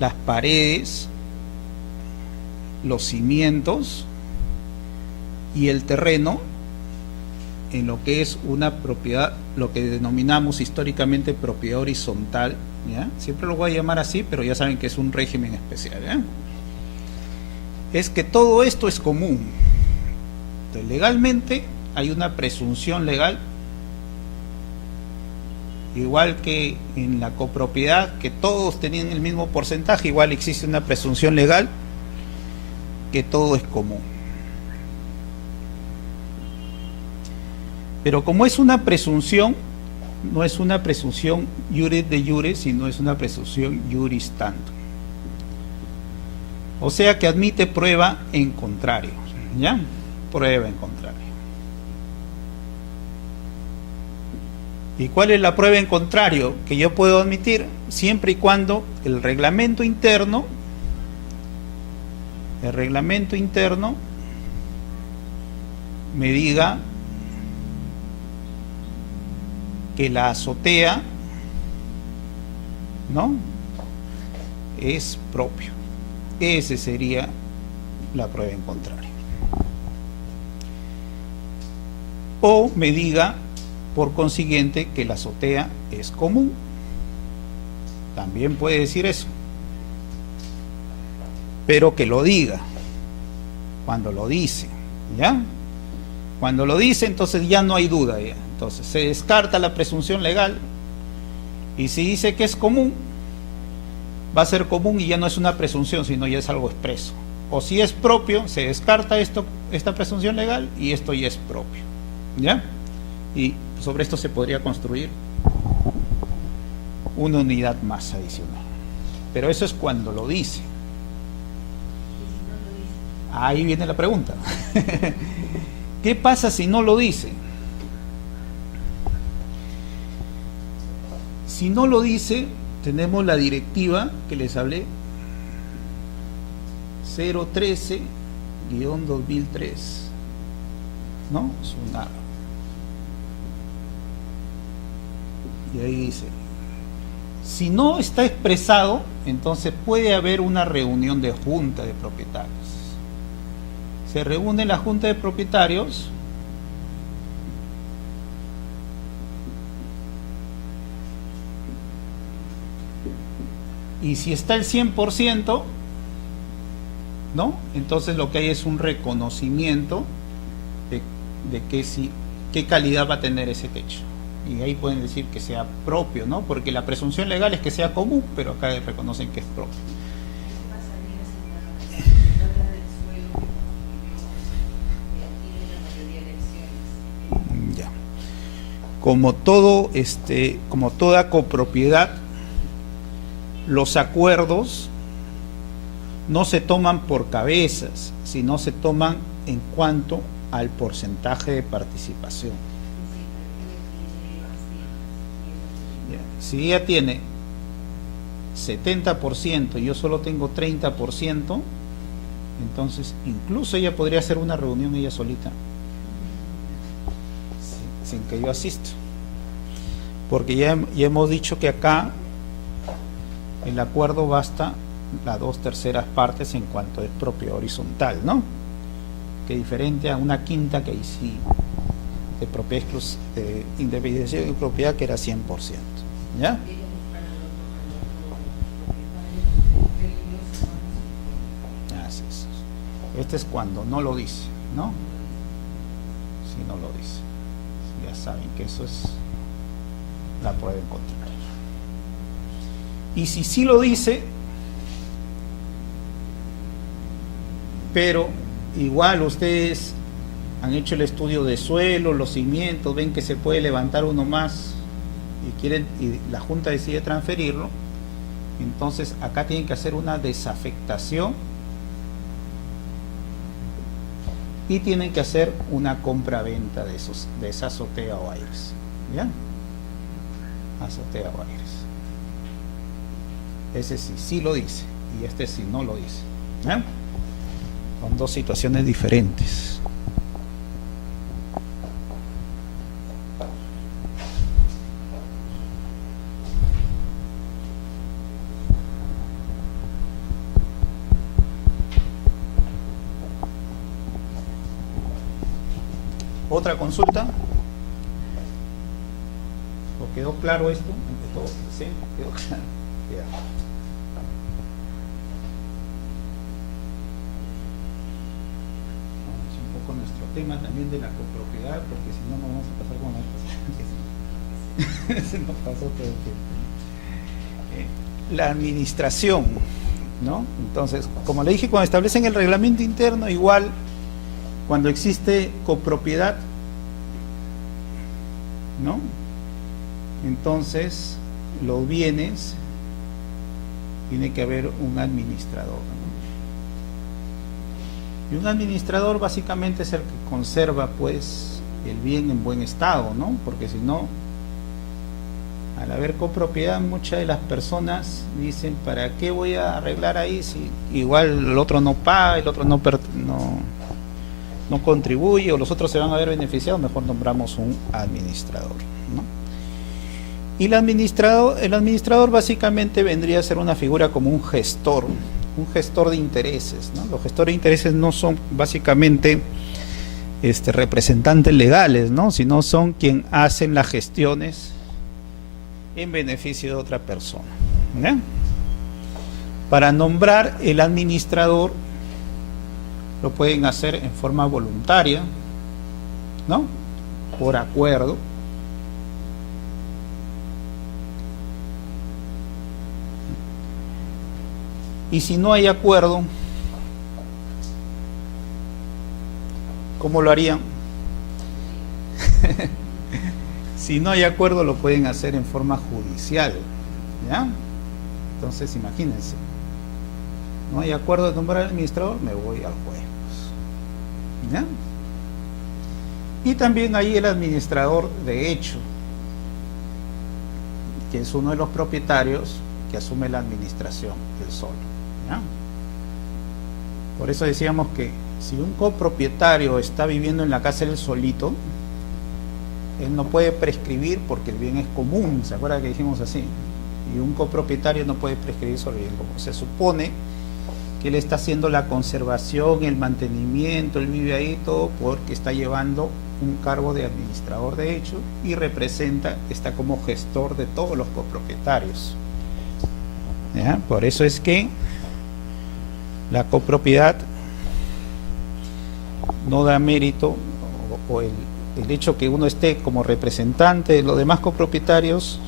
las paredes, los cimientos y el terreno, en lo que es una propiedad, lo que denominamos históricamente propiedad horizontal, ¿ya? Siempre lo voy a llamar así, pero ya saben que es un régimen especial, ¿ya? Es que todo esto es común. Entonces, legalmente hay una presunción legal, igual que en la copropiedad, que todos tenían el mismo porcentaje, igual existe una presunción legal que todo es común. Pero como es una presunción, no es una presunción iuris de iure, sino es una presunción iuris tantum. O sea que admite prueba en contrario, ¿ya? Prueba en contrario. ¿Y cuál es la prueba en contrario que yo puedo admitir? Siempre y cuando el reglamento interno me diga que la azotea, ¿no?, es propio. Ese sería la prueba en contrario. O me diga, por consiguiente, que la azotea es común. También puede decir eso. Pero que lo diga. Cuando lo dice, ¿ya? Cuando lo dice, entonces ya no hay duda, ¿ya? Entonces se descarta la presunción legal, y si dice que es común, va a ser común y ya no es una presunción, sino ya es algo expreso. O si es propio, se descarta esta presunción legal y esto ya es propio, ¿ya? Y sobre esto se podría construir una unidad más adicional. Pero eso es cuando lo dice. Ahí viene la pregunta. ¿Qué pasa si no lo dice? Si no lo dice, tenemos la directiva que les hablé, 013-2003, ¿no? SUNAR. Y ahí dice, si no está expresado, entonces puede haber una reunión de junta de propietarios. Se reúne la junta de propietarios y si está el 100%, ¿no?, entonces lo que hay es un reconocimiento de qué calidad va a tener ese techo. Y ahí pueden decir que sea propio, ¿no? Porque la presunción legal es que sea común, pero acá reconocen que es propio. Ya. Como toda copropiedad, los acuerdos no se toman por cabezas, sino se toman en cuanto al porcentaje de participación. Si ella tiene 70% y yo solo tengo 30%, entonces incluso ella podría hacer una reunión ella solita, sin que yo asista. Porque ya hemos dicho que acá el acuerdo basta las 2/3 partes en cuanto es propiedad horizontal, ¿no? Que diferente a una quinta que ahí sí, de propiedad de independencia de propiedad, que era 100%, ¿ya? Así es. Este es cuando no lo dice, ¿no? Si no lo dice, ya saben que eso es la prueba en contrario. Y si sí lo dice, pero igual ustedes han hecho el estudio de suelo, los cimientos, ven que se puede levantar uno más y la Junta decide transferirlo, entonces acá tienen que hacer una desafectación y tienen que hacer una compra-venta de esa azotea o aires, ¿ya? Azotea o aires. Ese sí lo dice y este sí no lo dice, ¿ya? Son dos situaciones diferentes. ¿Otra consulta? ¿O quedó claro esto? Ante todo, ¿sí? ¿Quedó claro? Ya. Vamos un poco a nuestro tema también de la copropiedad, porque si no, no vamos a pasar con las cosas. Se nos pasó todo el tiempo. La administración, ¿no? Entonces, como le dije, cuando establecen el reglamento interno, igual cuando existe copropiedad, ¿no?, entonces los bienes tiene que haber un administrador, ¿no? Y un administrador básicamente es el que conserva pues el bien en buen estado, ¿no? Porque si no, al haber copropiedad, muchas de las personas dicen, ¿para qué voy a arreglar ahí si igual el otro no paga, el otro no contribuye, o los otros se van a ver beneficiados? Mejor nombramos un administrador, ¿no? Y el administrador básicamente vendría a ser una figura como un gestor de intereses, ¿no? Los gestores de intereses no son básicamente representantes legales, ¿no? Sino son quien hacen las gestiones en beneficio de otra persona, ¿ya? Para nombrar el administrador lo pueden hacer en forma voluntaria, ¿no? Por acuerdo. Y si no hay acuerdo, ¿cómo lo harían? Si no hay acuerdo, lo pueden hacer en forma judicial, ¿ya? Entonces, imagínense, no hay acuerdo de nombrar al administrador, me voy al juez, ¿ya? Y también hay el administrador de hecho, que es uno de los propietarios que asume la administración del solo, ¿ya? Por eso decíamos que si un copropietario está viviendo en la casa él solito, él no puede prescribir porque el bien es común, ¿se acuerda que dijimos así? Y un copropietario no puede prescribir sobre el bien común. Se supone que él está haciendo la conservación, el mantenimiento, él vive ahí todo porque está llevando un cargo de administrador de hecho y está como gestor de todos los copropietarios, ¿ya? Por eso es que la copropiedad no da mérito, o el hecho que uno esté como representante de los demás copropietarios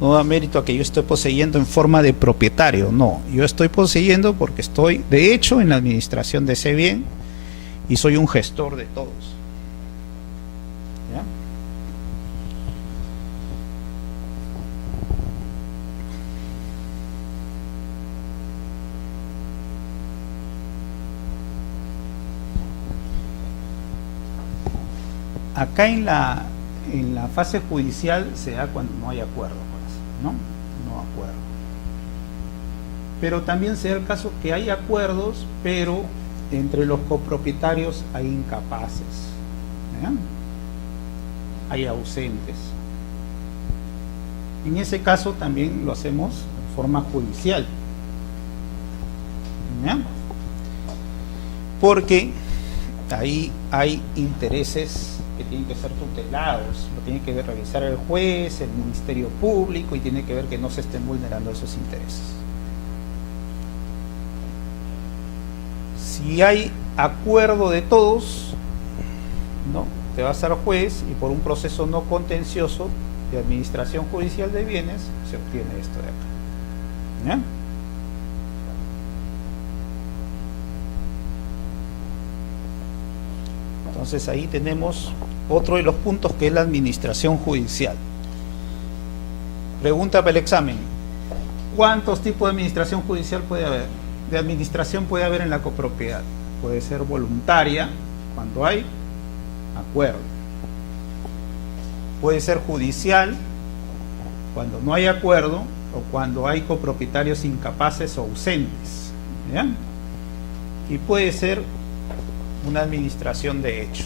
no da mérito a que yo estoy poseyendo en forma de propietario. No, yo estoy poseyendo porque estoy de hecho en la administración de ese bien y soy un gestor de todos, ¿ya? Acá en la fase judicial se da cuando no hay acuerdo, ¿no? No acuerdo. Pero también se da el caso que hay acuerdos, pero entre los copropietarios hay incapaces, ¿ya? Hay ausentes. En ese caso también lo hacemos en forma judicial, ¿ya? Porque ahí hay intereses que tienen que ser tutelados, lo tiene que revisar el juez, el Ministerio Público, y tiene que ver que no se estén vulnerando esos intereses. Si hay acuerdo de todos, ¿no?, te vas al juez y por un proceso no contencioso de administración judicial de bienes se obtiene esto de acá, ¿ya? Entonces ahí tenemos otro de los puntos, que es la administración judicial. Pregunta para el examen: ¿cuántos tipos de administración judicial puede haber? De administración puede haber en la copropiedad. Puede ser voluntaria, cuando hay acuerdo. Puede ser judicial, cuando no hay acuerdo o cuando hay copropietarios incapaces o ausentes, ¿ya? Y puede ser una administración de hecho.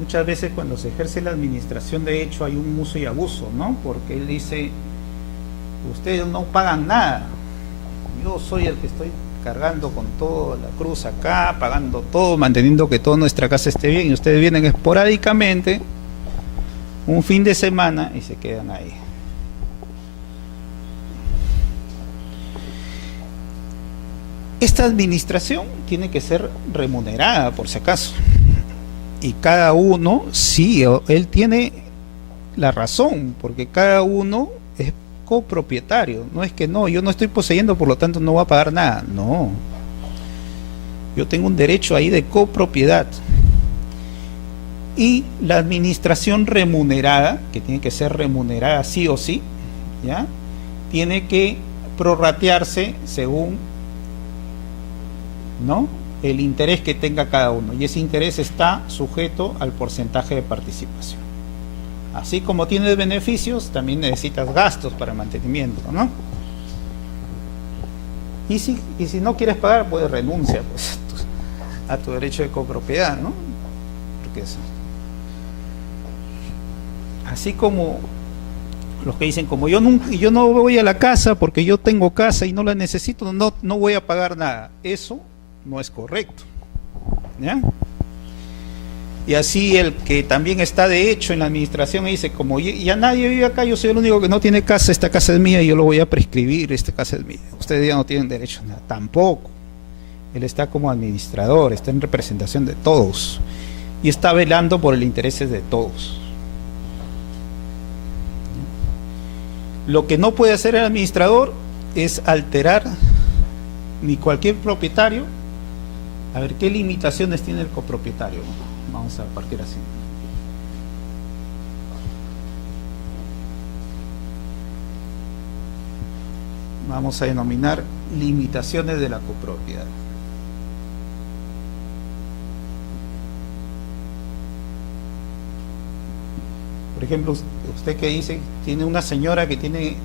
Muchas veces cuando se ejerce la administración de hecho hay un uso y abuso, ¿no? Porque él dice, ustedes no pagan nada, yo soy el que estoy cargando con toda la cruz acá, pagando todo, manteniendo que toda nuestra casa esté bien, y ustedes vienen esporádicamente un fin de semana y se quedan ahí. Esta administración tiene que ser remunerada, por si acaso, y cada uno, sí, él tiene la razón, porque cada uno copropietario. No es que no, yo no estoy poseyendo, por lo tanto no voy a pagar nada. No. Yo tengo un derecho ahí de copropiedad. Y la administración remunerada, que tiene que ser remunerada sí o sí, ¿ya? Tiene que prorratearse según, ¿no?, el interés que tenga cada uno, y ese interés está sujeto al porcentaje de participación. Así como tienes beneficios, también necesitas gastos para el mantenimiento, ¿no? Y si no quieres pagar, pues renuncia, pues, a tu derecho de copropiedad, ¿no? Porque eso. Así como los que dicen, como yo no voy a la casa porque yo tengo casa y no la necesito, no voy a pagar nada. Eso no es correcto, ¿ya? Y así el que también está de hecho en la administración y dice, como ya nadie vive acá, yo soy el único que no tiene casa, esta casa es mía y yo lo voy a prescribir, esta casa es mía. Ustedes ya no tienen derecho a nada, tampoco. Él está como administrador, está en representación de todos y está velando por el interés de todos. Lo que no puede hacer el administrador es alterar, ni cualquier propietario. A ver, ¿qué limitaciones tiene el copropietario? Vamos a partir así. Vamos a denominar limitaciones de la copropiedad. Por ejemplo, usted que dice, tiene una señora que tiene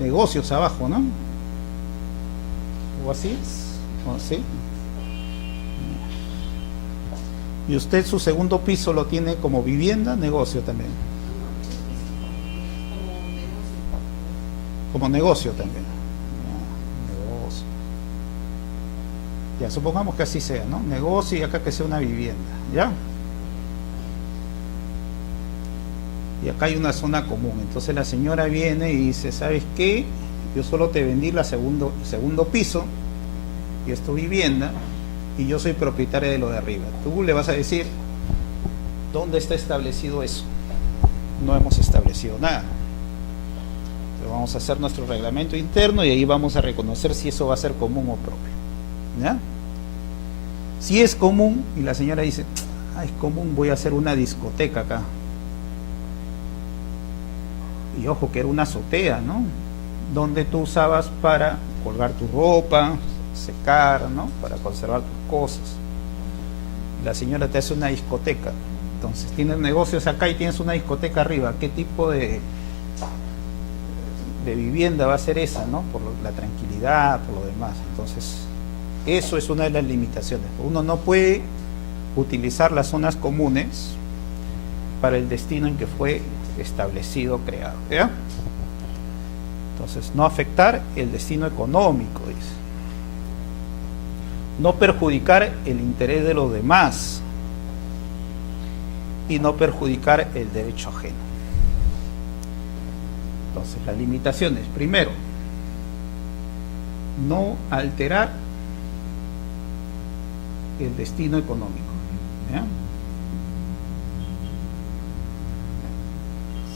negocios abajo, ¿no? ¿O así? ¿O sí? Y usted su segundo piso lo tiene como vivienda, negocio también. Como negocio también. Negocio. Ya, supongamos que así sea, ¿no? Negocio y acá que sea una vivienda, ¿ya? Y acá hay una zona común. Entonces la señora viene y dice, ¿sabes qué? Yo solo te vendí el segundo piso y es tu vivienda y yo soy propietaria de lo de arriba. Tú le vas a decir, ¿dónde está establecido eso? No hemos establecido nada. Entonces vamos a hacer nuestro reglamento interno y ahí vamos a reconocer si eso va a ser común o propio, ¿ya? Si es común y la señora dice, es común, voy a hacer una discoteca acá. Y ojo que era una azotea, ¿no? Donde tú usabas para colgar tu ropa, secar, ¿no? Para conservar tus cosas. La señora te hace una discoteca. Entonces tienes negocios acá y tienes una discoteca arriba. ¿Qué tipo de vivienda va a ser esa, ¿no? Por la tranquilidad, por lo demás. Entonces, eso es una de las limitaciones. Uno no puede utilizar las zonas comunes para el destino en que fue establecido, creado, ¿ya? Entonces, no afectar el destino económico, dice. No perjudicar el interés de los demás y no perjudicar el derecho ajeno. Entonces, las limitaciones, primero, no alterar el destino económico, ¿ya?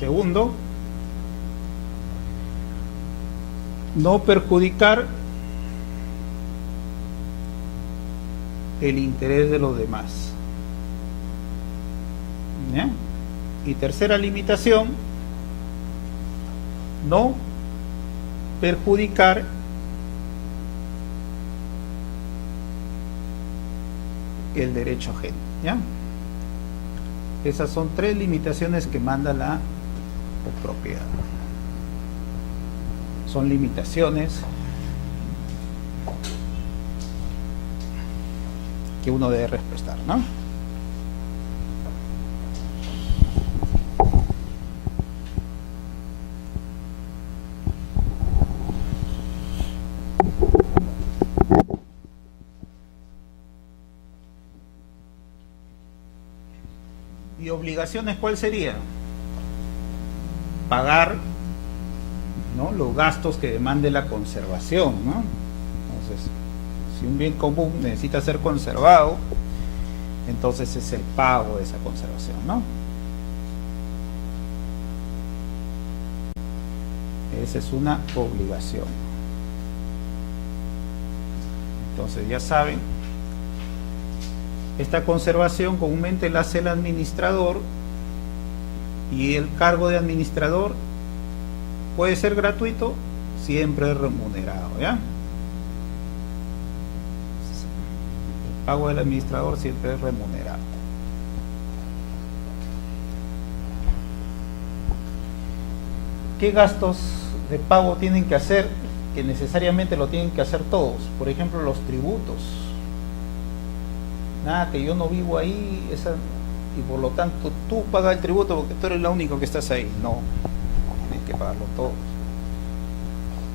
Segundo, no perjudicar el interés de los demás, ¿ya? Y tercera limitación, no perjudicar el derecho ajeno, ¿ya? Esas son tres limitaciones que manda la copropiedad. Son limitaciones que uno debe respetar, ¿no? ¿Y obligaciones cuál sería? Pagar, ¿no?, los gastos que demande la conservación, ¿no? Entonces, si un bien común necesita ser conservado, entonces es el pago de esa conservación, ¿no? Esa es una obligación. Entonces ya saben, esta conservación comúnmente la hace el administrador, y el cargo de administrador puede ser gratuito, siempre es remunerado, ¿ya? El pago del administrador siempre es remunerado. ¿Qué gastos de pago tienen que hacer? Que necesariamente lo tienen que hacer todos. Por ejemplo, los tributos. Nada, que yo no vivo ahí, y por lo tanto tú pagas el tributo porque tú eres el único que estás ahí. No, tienes que pagarlo todos.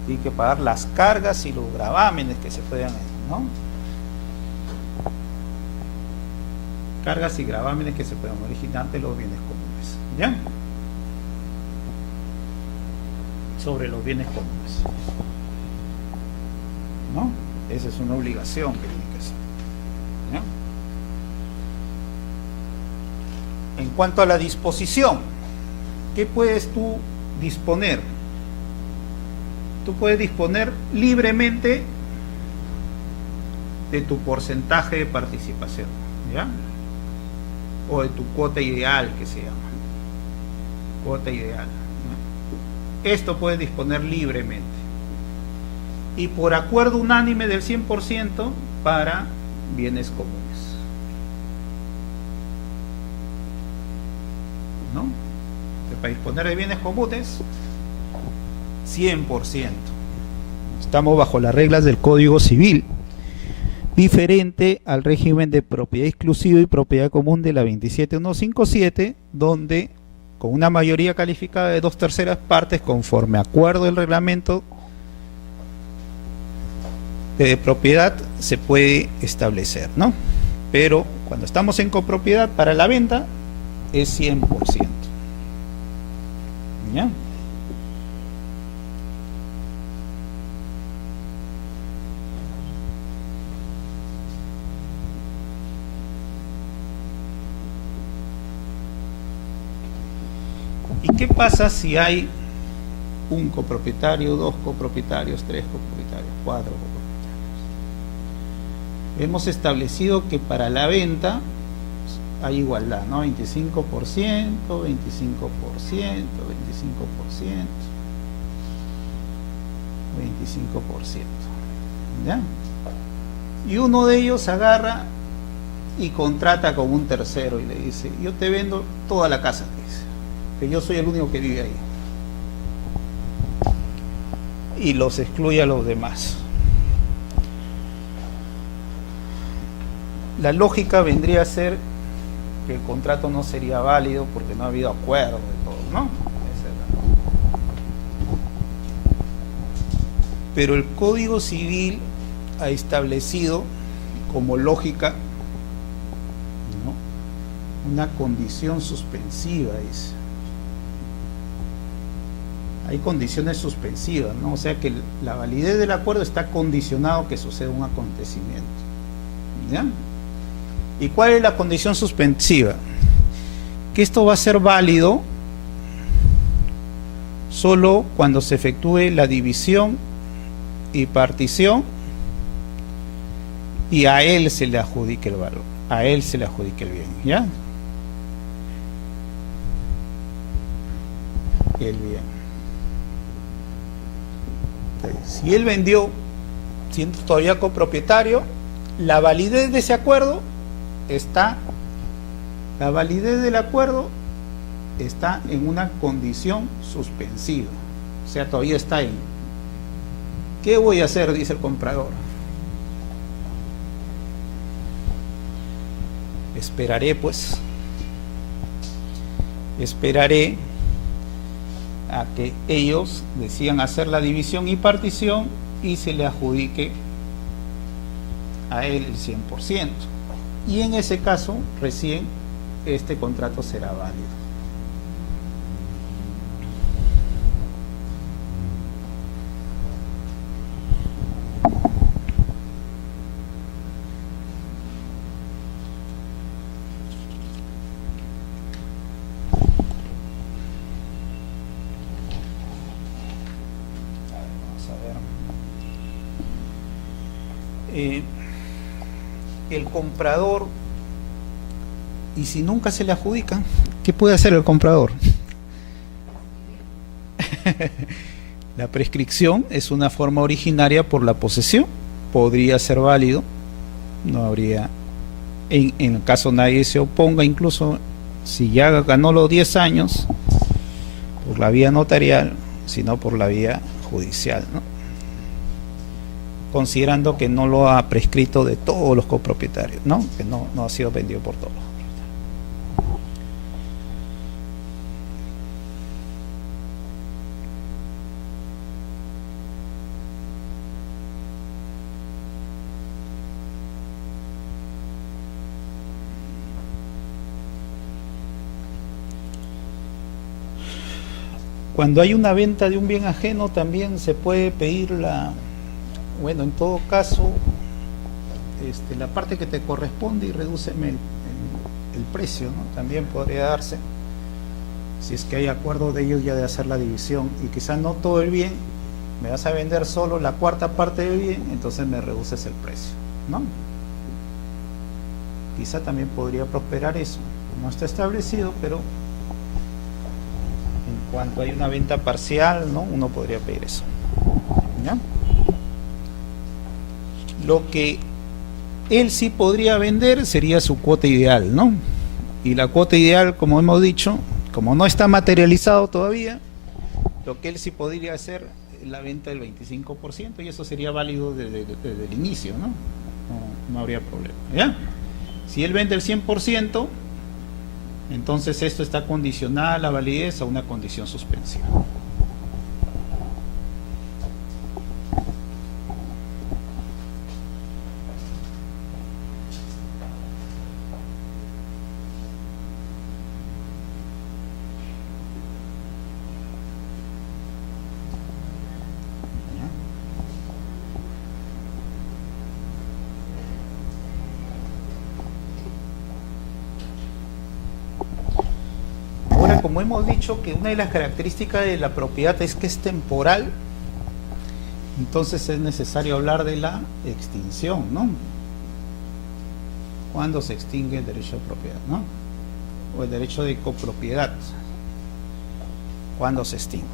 Tienes que pagar las cargas y los gravámenes que se puedan hacer, ¿no? Cargas y gravámenes que se puedan originar de los bienes comunes, ¿ya? Sobre los bienes comunes, ¿no? Esa es una obligación que tiene que hacer, ¿ya? En cuanto a la disposición, ¿qué puedes tú disponer? Tú puedes disponer libremente de tu porcentaje de participación, ¿ya? O de tu cuota ideal, que se llama cuota ideal, ¿no? Esto puedes disponer libremente y por acuerdo unánime del 100% para bienes comunes, ¿no? Entonces, para disponer de bienes comunes 100%. Estamos bajo las reglas del Código Civil, diferente al régimen de propiedad exclusiva y propiedad común de la 27157, donde con una mayoría calificada de 2/3 partes, conforme acuerdo del reglamento de propiedad, se puede establecer, ¿no? Pero cuando estamos en copropiedad, para la venta es 100%. ¿Ya? ¿Y qué pasa si hay un copropietario, 2 copropietarios, 3 copropietarios, 4 copropietarios? Hemos establecido que para la venta hay igualdad, ¿no? 25%, 25%, 25%, ¿ya? Y uno de ellos agarra y contrata con un tercero y le dice: yo te vendo toda la casa, dice, que yo soy el único que vive ahí, y los excluye a los demás. La lógica vendría a ser que el contrato no sería válido porque no ha habido acuerdo de todo, ¿no? Pero el Código Civil ha establecido como lógica, ¿no?, una condición suspensiva, dice. Hay condiciones suspensivas, ¿no? O sea que la validez del acuerdo está condicionado a que suceda un acontecimiento, ¿ya? ¿Y cuál es la condición suspensiva? Que esto va a ser válido solo cuando se efectúe la división y partición y a él se le adjudique el valor, a él se le adjudique el bien, ¿ya? El bien. Entonces, si él vendió siendo todavía copropietario, la validez de ese acuerdo está, la validez del acuerdo está en una condición suspensiva, o sea, todavía está ahí. ¿Qué voy a hacer?, dice el comprador. Esperaré, pues, esperaré a que ellos decidan hacer la división y partición y se le adjudique a él el 100%. Y en ese caso, recién este contrato será válido. eh, el comprador, y si nunca se le adjudica, ¿qué puede hacer el comprador? La prescripción es una forma originaria por la posesión, podría ser válido, no habría, en el caso nadie se oponga, incluso si ya ganó los 10 años por la vía notarial, sino por la vía judicial, ¿no? Considerando que no lo ha prescrito de todos los copropietarios, ¿no? Que no ha sido vendido por todos. Cuando hay una venta de un bien ajeno, también se puede pedir bueno, en todo caso, la parte que te corresponde y redúceme el precio, ¿no? También podría darse, si es que hay acuerdo de ellos ya de hacer la división, y quizás no todo el bien, me vas a vender solo la cuarta parte del bien, entonces me reduces el precio, ¿no? Quizá también podría prosperar eso, no está establecido, pero en cuanto hay una venta parcial, ¿no? Uno podría pedir eso, ¿ya? Lo que él sí podría vender sería su cuota ideal, ¿no? Y la cuota ideal, como hemos dicho, como no está materializado todavía, lo que él sí podría hacer es la venta del 25%, y eso sería válido desde el inicio, ¿no? No habría problema, ¿ya? Si él vende el 100%, entonces esto está condicionado a la validez a una condición suspensiva. Ahora, como hemos dicho que una de las características de la propiedad es que es temporal, entonces es necesario hablar de la extinción, ¿no? ¿Cuándo se extingue el derecho de propiedad, ¿no? O el derecho de copropiedad. ¿Cuándo se extingue?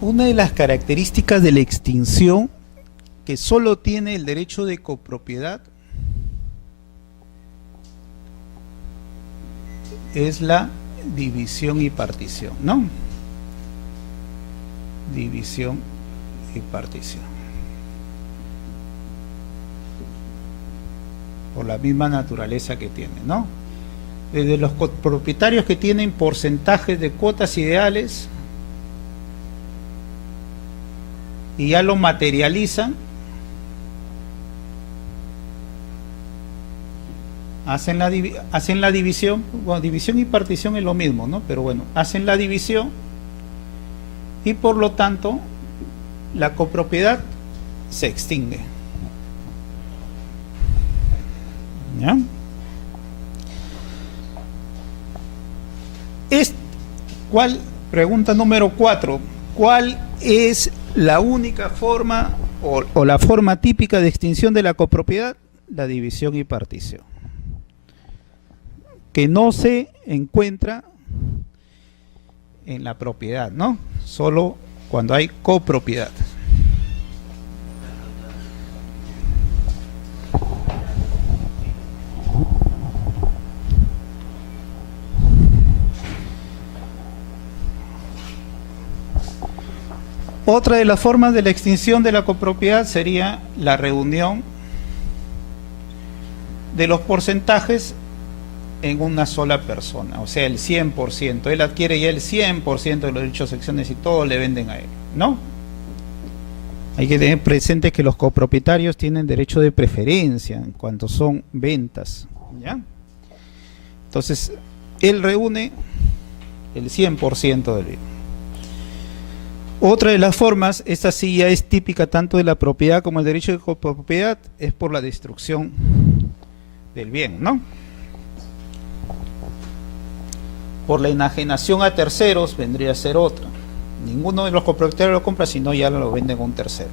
Una de las características de la extinción que solo tiene el derecho de copropiedad es la división y partición, ¿no? División y partición. Por la misma naturaleza que tiene, ¿no? Desde los copropietarios que tienen porcentajes de cuotas ideales y ya lo materializan, hacen la división, bueno, división y partición es lo mismo, ¿no? Pero bueno, hacen la división y por lo tanto la copropiedad se extingue, ¿ya? Pregunta número 4. ¿Cuál es la única forma o la forma típica de extinción de la copropiedad? La división y partición, que no se encuentra en la propiedad, ¿no? Solo cuando hay copropiedad. Otra de las formas de la extinción de la copropiedad sería la reunión de los porcentajes en una sola persona, o sea, el 100%. Él adquiere ya el 100% de los derechos de acciones y todo le venden a él, ¿no? Hay que tener presente que los copropietarios tienen derecho de preferencia en cuanto son ventas, ¿ya? Entonces, él reúne el 100% del bien. Otra de las formas, esta sí ya es típica tanto de la propiedad como el derecho de copropiedad, es por la destrucción del bien, ¿no? Por la enajenación a terceros vendría a ser otra. Ninguno de los copropietarios lo compra, sino ya lo venden a un tercero.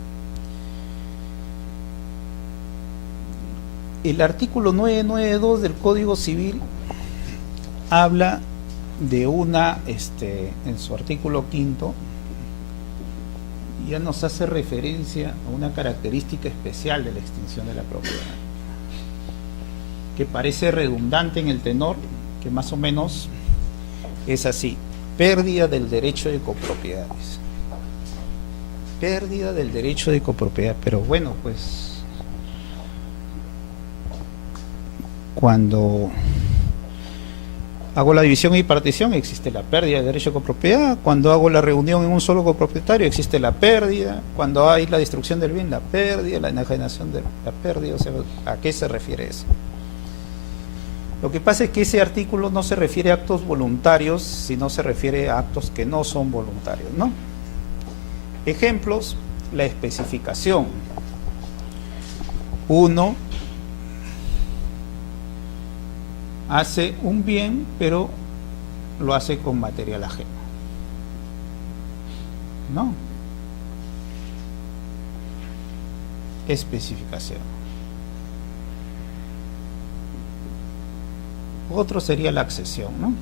El artículo 992 del Código Civil habla de una, en su artículo 5, ya nos hace referencia a una característica especial de la extinción de la propiedad, que parece redundante en el tenor, que más o menos es así: pérdida del derecho de copropiedades. Pérdida del derecho de copropiedad. Pero bueno, pues cuando hago la división y partición existe la pérdida del derecho de copropiedad. Cuando hago la reunión en un solo copropietario existe la pérdida. Cuando hay la destrucción del bien, la pérdida. La enajenación de la pérdida. O sea, ¿a qué se refiere eso? Lo que pasa es que ese artículo no se refiere a actos voluntarios, sino se refiere a actos que no son voluntarios, ¿no? Ejemplos: la especificación. Uno hace un bien, pero lo hace con material ajeno, ¿no? Especificación. Otro sería la accesión, ¿no?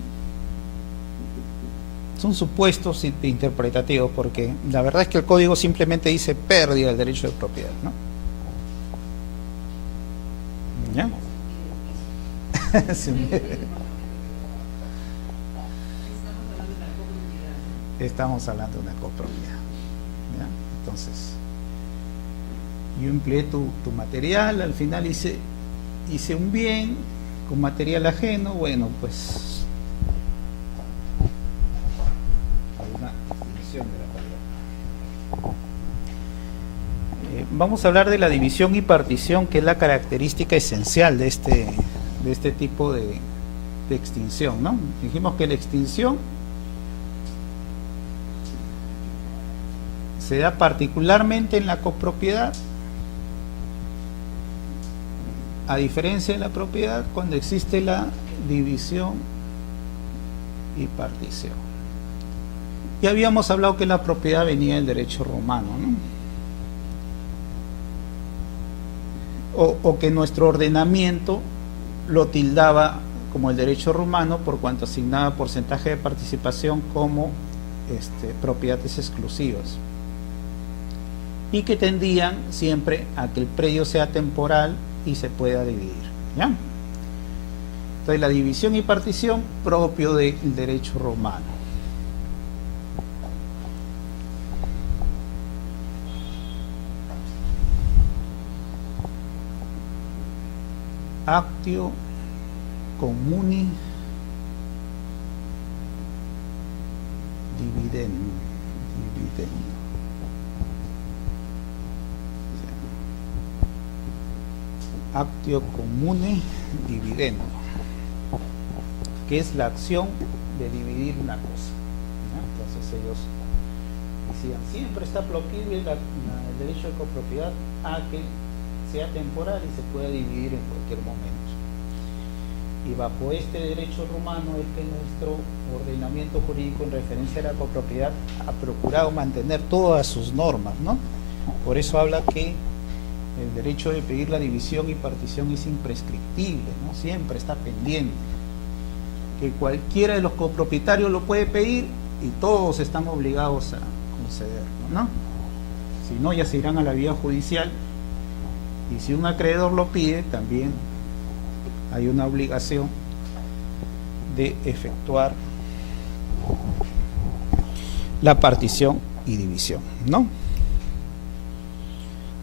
Son supuestos interpretativos, porque la verdad es que el código simplemente dice pérdida del derecho de propiedad, ¿no? ¿Ya? Estamos hablando de una copropiedad, ¿ya? Entonces, yo empleé tu material, al final hice un bien con material ajeno. Bueno, pues hay una división de la propiedad. Vamos a hablar de la división y partición, que es la característica esencial de este tipo de extinción, ¿no? Dijimos que la extinción se da particularmente en la copropiedad, a diferencia de la propiedad, cuando existe la división y partición. Ya habíamos hablado que la propiedad venía del derecho romano, ¿no? O que nuestro ordenamiento lo tildaba como el derecho romano, por cuanto asignaba porcentaje de participación como propiedades exclusivas, y que tendían siempre a que el predio sea temporal y se pueda dividir, ¿ya? Entonces, la división y partición propio del derecho romano. Actio comuni dividendo. Actio comune dividendo, que es la acción de dividir una cosa, ¿no? Entonces ellos decían, siempre está proclive el derecho de copropiedad a que sea temporal y se pueda dividir en cualquier momento. Y bajo este derecho romano es que nuestro ordenamiento jurídico en referencia a la copropiedad ha procurado mantener todas sus normas, ¿no? Por eso habla que el derecho de pedir la división y partición es imprescriptible, ¿no? Siempre está pendiente, que cualquiera de los copropietarios lo puede pedir y todos están obligados a concederlo, ¿no? Si no, ya se irán a la vía judicial, y si un acreedor lo pide, también hay una obligación de efectuar la partición y división, ¿no?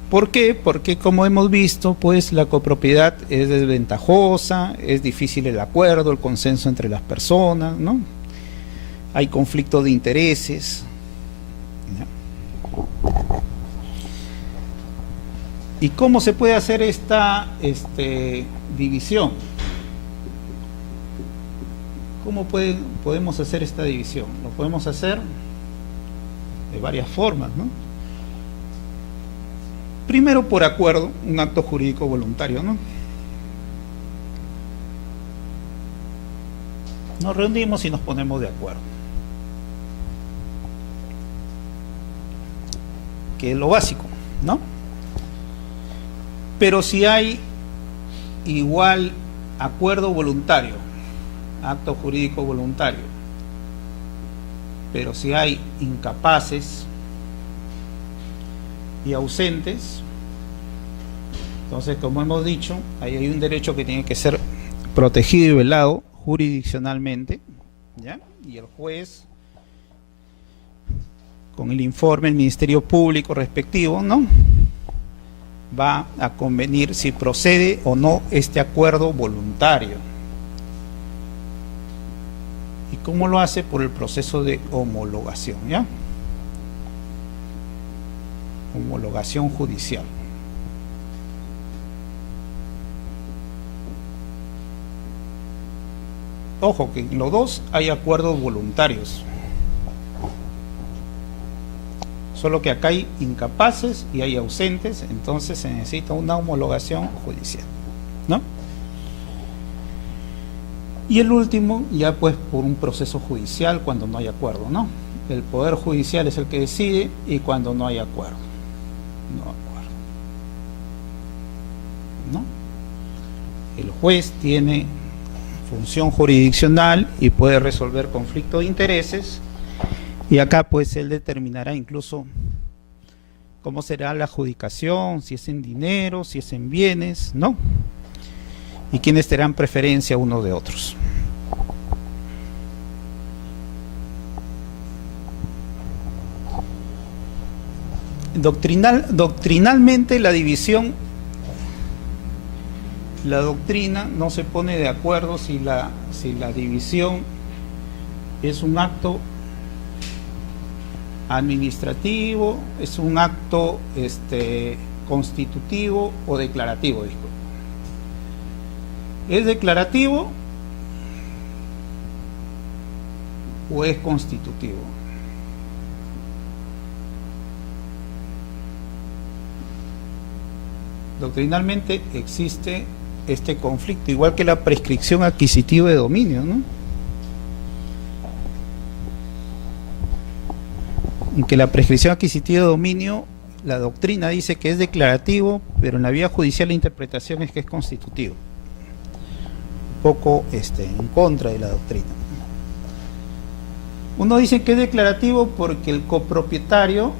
¿Por qué? Porque, como hemos visto, pues la copropiedad es desventajosa, es difícil el acuerdo, el consenso entre las personas, ¿no? Hay conflicto de intereses, ¿ya? ¿Y cómo se puede hacer esta división? ¿Cómo podemos hacer esta división? Lo podemos hacer de varias formas, ¿no? Primero, por acuerdo, un acto jurídico voluntario, ¿no? Nos reunimos y nos ponemos de acuerdo. Que es lo básico, ¿no? Pero si hay igual acuerdo voluntario, acto jurídico voluntario, pero si hay incapaces y ausentes, entonces, como hemos dicho, ahí hay un derecho que tiene que ser protegido y velado jurisdiccionalmente, ¿ya? Y el juez, con el informe del Ministerio Público respectivo, ¿no?, va a convenir si procede o no este acuerdo voluntario. ¿Y cómo lo hace? Por el proceso de homologación, ¿ya? Homologación judicial. Ojo, que en los dos hay acuerdos voluntarios. Solo que acá hay incapaces y hay ausentes, entonces se necesita una homologación judicial, ¿no? Y el último, ya pues por un proceso judicial cuando no hay acuerdo, ¿no? El Poder Judicial es el que decide y cuando no hay acuerdo. No acuerdo, ¿no? El juez tiene función jurisdiccional y puede resolver conflicto de intereses, y acá pues él determinará incluso cómo será la adjudicación, si es en dinero, si es en bienes, ¿no? Y quiénes tendrán preferencia unos de otros. Doctrinalmente la doctrina no se pone de acuerdo si la división es un acto administrativo, es un acto constitutivo o declarativo, disculpe. ¿Es declarativo o es constitutivo? Doctrinalmente existe este conflicto, igual que la prescripción adquisitiva de dominio, ¿no? En que la prescripción adquisitiva de dominio, la doctrina dice que es declarativo, pero en la vía judicial la interpretación es que es constitutivo. Un poco en contra de la doctrina. Uno dice que es declarativo porque el copropietario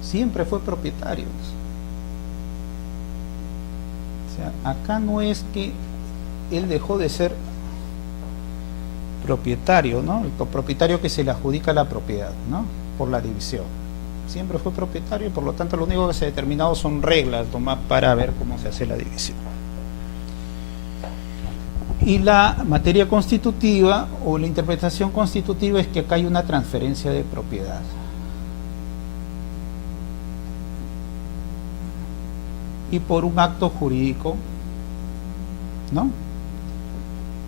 siempre fue propietario. O sea, acá no es que él dejó de ser propietario, ¿no? El copropietario que se le adjudica la propiedad, ¿no?, por la división. Siempre fue propietario y por lo tanto lo único que se ha determinado son reglas nomás para ver cómo se hace la división. Y la materia constitutiva o la interpretación constitutiva es que acá hay una transferencia de propiedad. Y por un acto jurídico, ¿no?,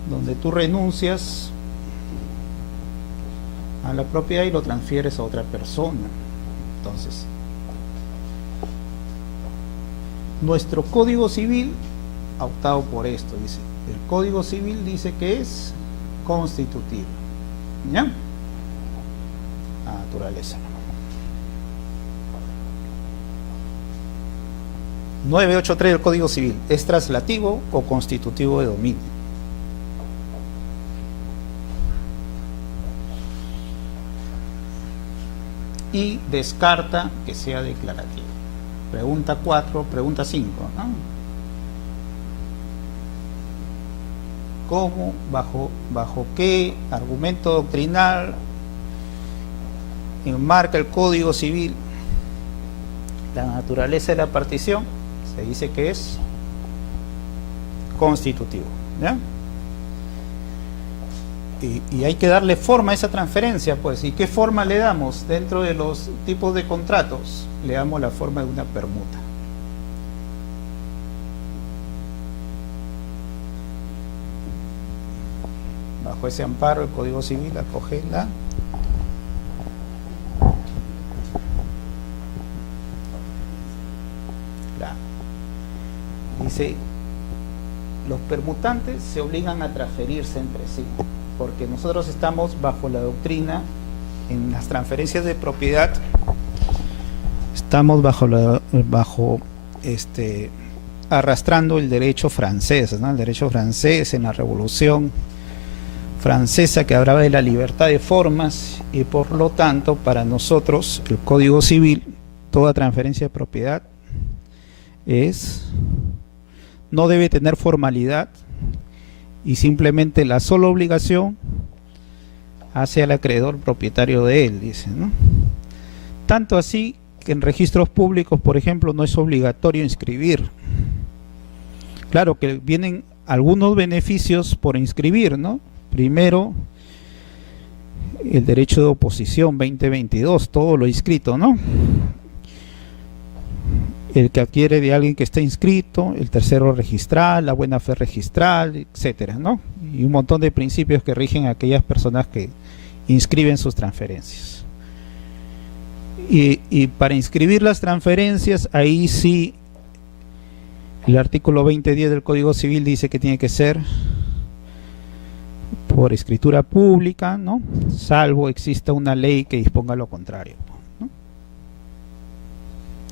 donde tú renuncias a la propiedad y lo transfieres a otra persona. Entonces, nuestro Código Civil ha optado por esto, dice. El Código Civil dice que es constitutivo, ¿ya? A naturaleza. 983 del Código Civil, ¿es traslativo o constitutivo de dominio? Y descarta que sea declarativo. Pregunta 4, pregunta 5, ¿no? ¿Cómo, bajo qué argumento doctrinal enmarca el Código Civil la naturaleza de la partición? Se dice que es constitutivo, ¿ya? Y hay que darle forma a esa transferencia, pues. ¿Y qué forma le damos? Dentro de los tipos de contratos le damos la forma de una permuta. Bajo ese amparo el Código Civil acoge la dice: los permutantes se obligan a transferirse entre sí. porque nosotros estamos bajo la doctrina, en las transferencias de propiedad, estamos arrastrando el derecho francés, ¿no? El derecho francés en la Revolución Francesa, que hablaba de la libertad de formas, y por lo tanto para nosotros el Código Civil, toda transferencia de propiedad no debe tener formalidad, y simplemente la sola obligación hace al acreedor propietario de él, dice, ¿no? Tanto así que en registros públicos, por ejemplo, no es obligatorio inscribir. Claro que vienen algunos beneficios por inscribir, ¿no? Primero, el derecho de oposición 2022, todo lo inscrito, ¿no? El que adquiere de alguien que está inscrito, el tercero registral, la buena fe registral, etcétera, ¿no? Y un montón de principios que rigen a aquellas personas que inscriben sus transferencias. Y para inscribir las transferencias, ahí sí, el artículo 2010 del Código Civil dice que tiene que ser por escritura pública, ¿no? Salvo exista una ley que disponga lo contrario, ¿no?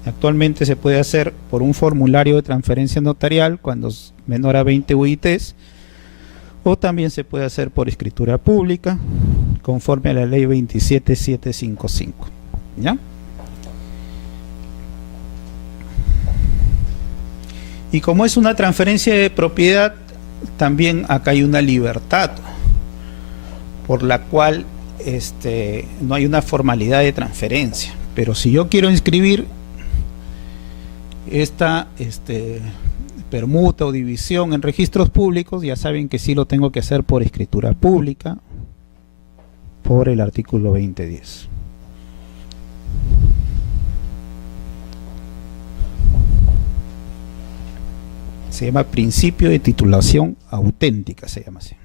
Actualmente se puede hacer por un formulario de transferencia notarial cuando es menor a 20 UITs, o también se puede hacer por escritura pública conforme a la ley 27755, ¿ya? Y como es una transferencia de propiedad, también acá hay una libertad por la cual no hay una formalidad de transferencia. Pero si yo quiero inscribir esta permuta o división en registros públicos, ya saben que sí lo tengo que hacer por escritura pública, por el artículo 2010. Se llama principio de titulación auténtica, se llama así.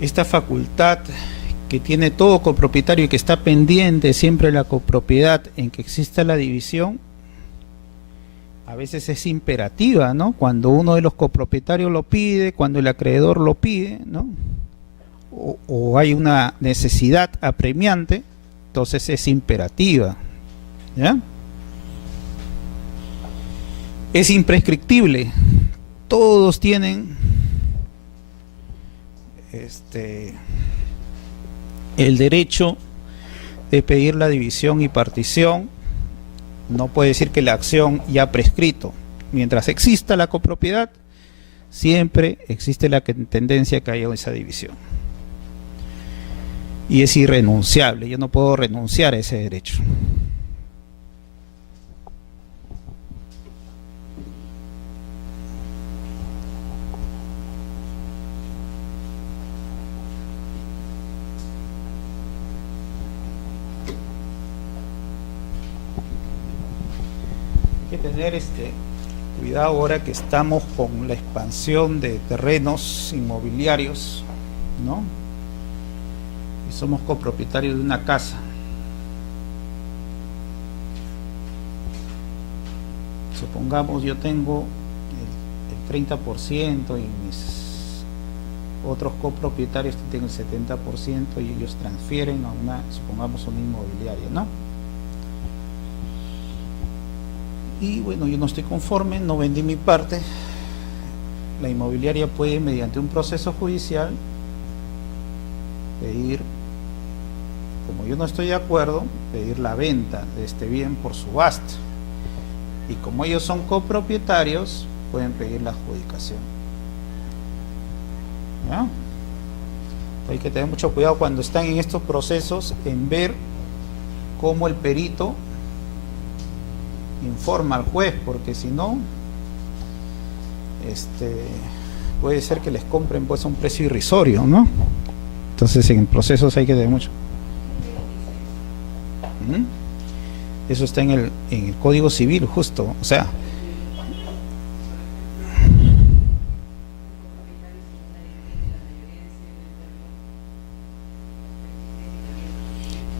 Esta facultad que tiene todo copropietario y que está pendiente siempre la copropiedad en que exista la división, a veces es imperativa, ¿no? Cuando uno de los copropietarios lo pide, cuando el acreedor lo pide, ¿no? O hay una necesidad apremiante, entonces es imperativa, ¿ya? Es imprescriptible, todos tienen el derecho de pedir la división y partición. No puede decir que la acción ya ha prescrito. Mientras exista la copropiedad, siempre existe la tendencia a que haya esa división. Y es irrenunciable, yo no puedo renunciar a ese derecho. Tener cuidado ahora que estamos con la expansión de terrenos inmobiliarios, ¿no? Y somos copropietarios de una casa. Supongamos yo tengo el 30% y mis otros copropietarios tienen el 70% y ellos transfieren a supongamos una inmobiliaria, ¿no? Y bueno, yo no estoy conforme, no vendí mi parte. La inmobiliaria puede, mediante un proceso judicial, pedir, como yo no estoy de acuerdo, pedir la venta de este bien por subasta. Y como ellos son copropietarios, pueden pedir la adjudicación. ¿Ya? Hay que tener mucho cuidado cuando están en estos procesos en ver cómo el perito informa al juez, porque si no puede ser que les compren pues a un precio irrisorio, ¿no? Entonces en procesos hay que tener mucho. Eso está en el Código Civil, justo. O sea,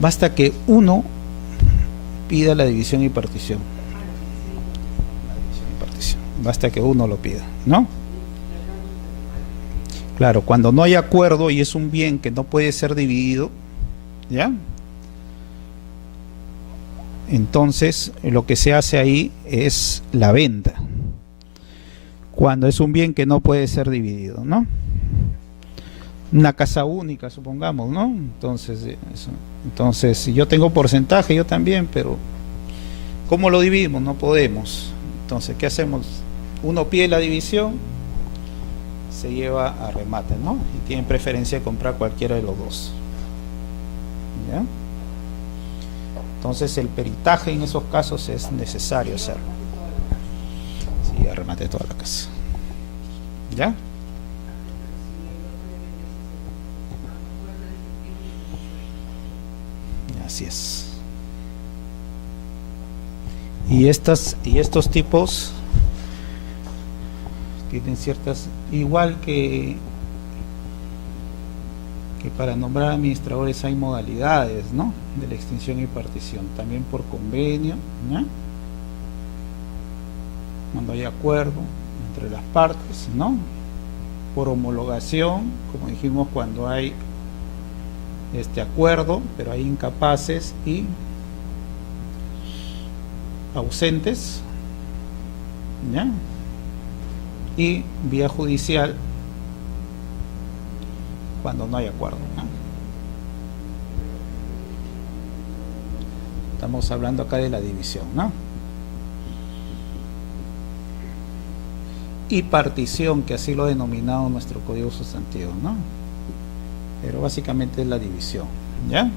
basta que uno pida la división y partición. La división y partición. Basta que uno lo pida, ¿no? Claro, cuando no hay acuerdo y es un bien que no puede ser dividido, ¿ya? Entonces, lo que se hace ahí es la venta. Cuando es un bien que no puede ser dividido, ¿no? Una casa única, supongamos, ¿no? Entonces, si yo tengo porcentaje, yo también, pero ¿cómo lo dividimos? No podemos. Entonces, ¿qué hacemos? Uno pide la división, se lleva a remate, ¿no? Y tiene preferencia de comprar cualquiera de los dos. ¿Ya? Entonces el peritaje en esos casos es necesario hacerlo. Sí, a remate toda la casa. ¿Ya? Así es. Y estos tipos tienen ciertas, igual que para nombrar administradores hay modalidades, ¿no? De la extinción y partición, también por convenio, ¿no? Cuando hay acuerdo entre las partes, ¿no? Por homologación, como dijimos, cuando hay acuerdo, pero hay incapaces y ausentes, ¿ya? Y vía judicial cuando no hay acuerdo, ¿no? Estamos hablando acá de la división, ¿no? Y partición, que así lo ha denominado nuestro Código Sustantivo, ¿no? Pero básicamente es la división, ¿ya?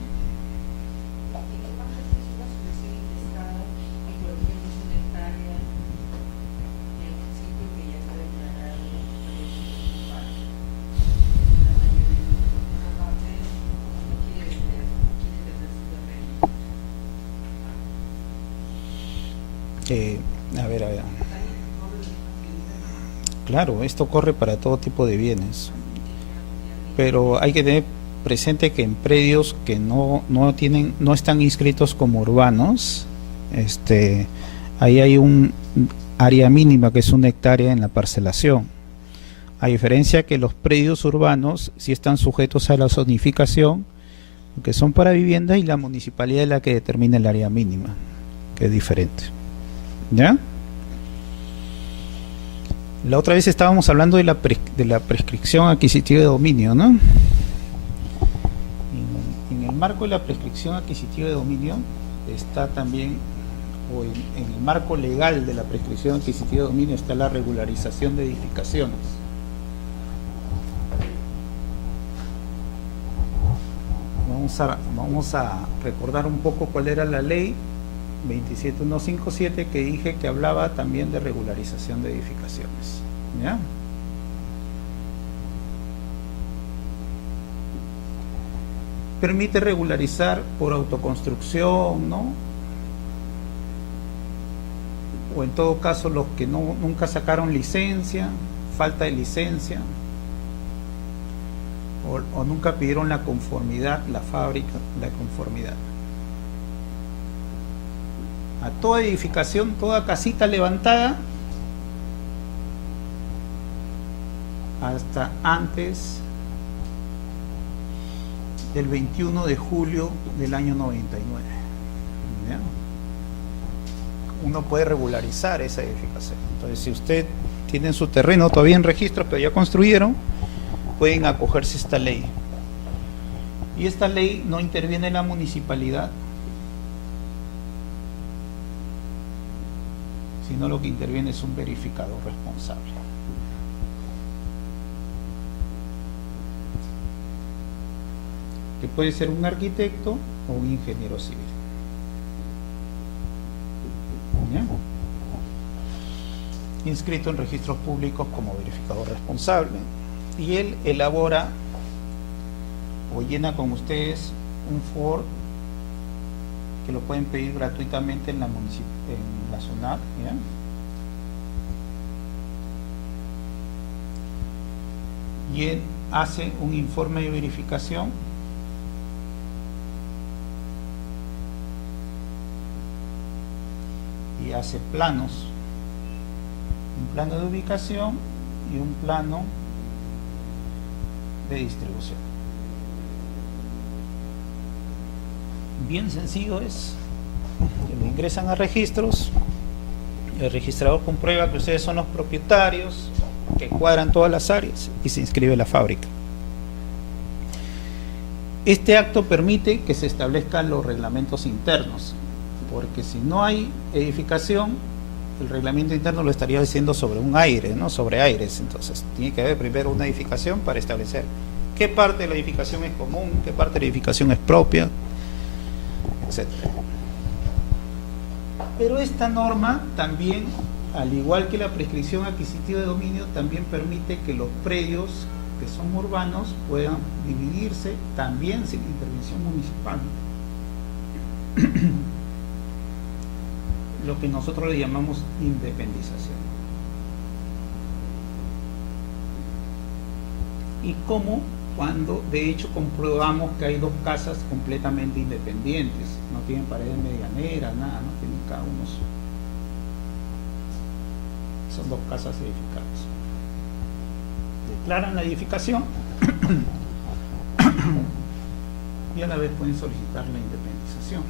A ver. Claro, esto corre para todo tipo de bienes, pero hay que tener presente que en predios que no están inscritos como urbanos, ahí hay un área mínima que es 1 hectárea en la parcelación, a diferencia que los predios urbanos sí están sujetos a la zonificación, que son para vivienda, y la municipalidad es la que determina el área mínima, que es diferente. ¿Ya? La otra vez estábamos hablando de la prescripción adquisitiva de dominio, ¿no? En el marco de la prescripción adquisitiva de dominio está también, o en el marco legal de la prescripción adquisitiva de dominio está la regularización de edificaciones. Vamos a recordar un poco cuál era la ley 27157 que dije que hablaba también de regularización de edificaciones, ¿ya? Permite regularizar por autoconstrucción, ¿no? O en todo caso los que nunca sacaron licencia, falta de licencia, o nunca pidieron la conformidad, la fábrica, la conformidad. A toda edificación, toda casita levantada hasta antes del 21 de julio del año 99. ¿Ya? Uno puede regularizar esa edificación. Entonces, si usted tiene en su terreno todavía en registro, pero ya construyeron, pueden acogerse a esta ley. Y esta ley no interviene en la municipalidad, sino lo que interviene es un verificador responsable. Que puede ser un arquitecto o un ingeniero civil. ¿Ya? Inscrito en registros públicos como verificador responsable, y él elabora o llena con ustedes un FOR que lo pueden pedir gratuitamente en la SUNAT, ¿ya? Y él hace un informe de verificación y hace planos, un plano de ubicación y un plano de distribución. Bien sencillo es, lo ingresan a registros, el registrador comprueba que ustedes son los propietarios, que cuadran todas las áreas y se inscribe la fábrica. Este acto permite que se establezcan los reglamentos internos, porque si no hay edificación, el reglamento interno lo estaría diciendo sobre un aire, ¿no? Sobre aires. Entonces tiene que haber primero una edificación para establecer qué parte de la edificación es común, qué parte de la edificación es propia, etc. Pero esta norma también, al igual que la prescripción adquisitiva de dominio, también permite que los predios que son urbanos puedan dividirse también sin intervención municipal. Lo que nosotros le llamamos independización. Y cómo, cuando de hecho comprobamos que hay dos casas completamente independientes, no tienen paredes medianeras, nada, no tienen cada uno son dos casas edificadas. Declaran la edificación y a la vez pueden solicitar la independización.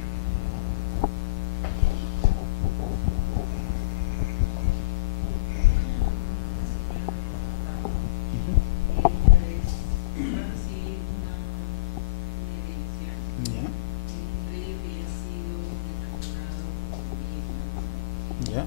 ¿Ya?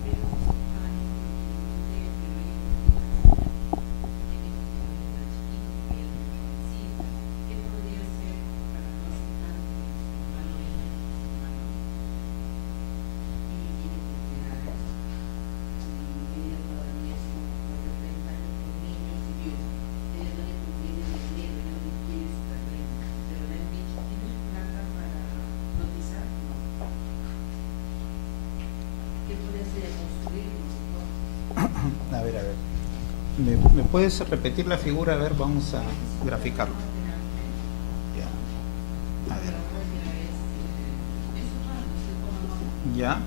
A ver. ¿Me puedes repetir la figura? A ver, vamos a graficarlo. Ya. A ver. Ya.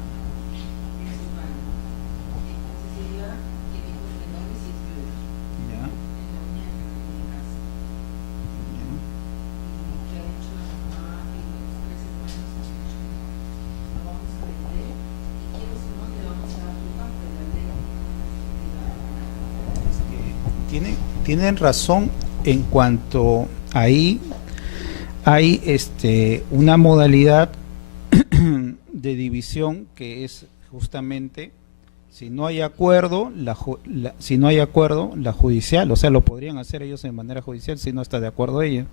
Tienen razón en cuanto ahí hay una modalidad de división que es justamente si no hay acuerdo la judicial, o sea, lo podrían hacer ellos de manera judicial si no está de acuerdo ella.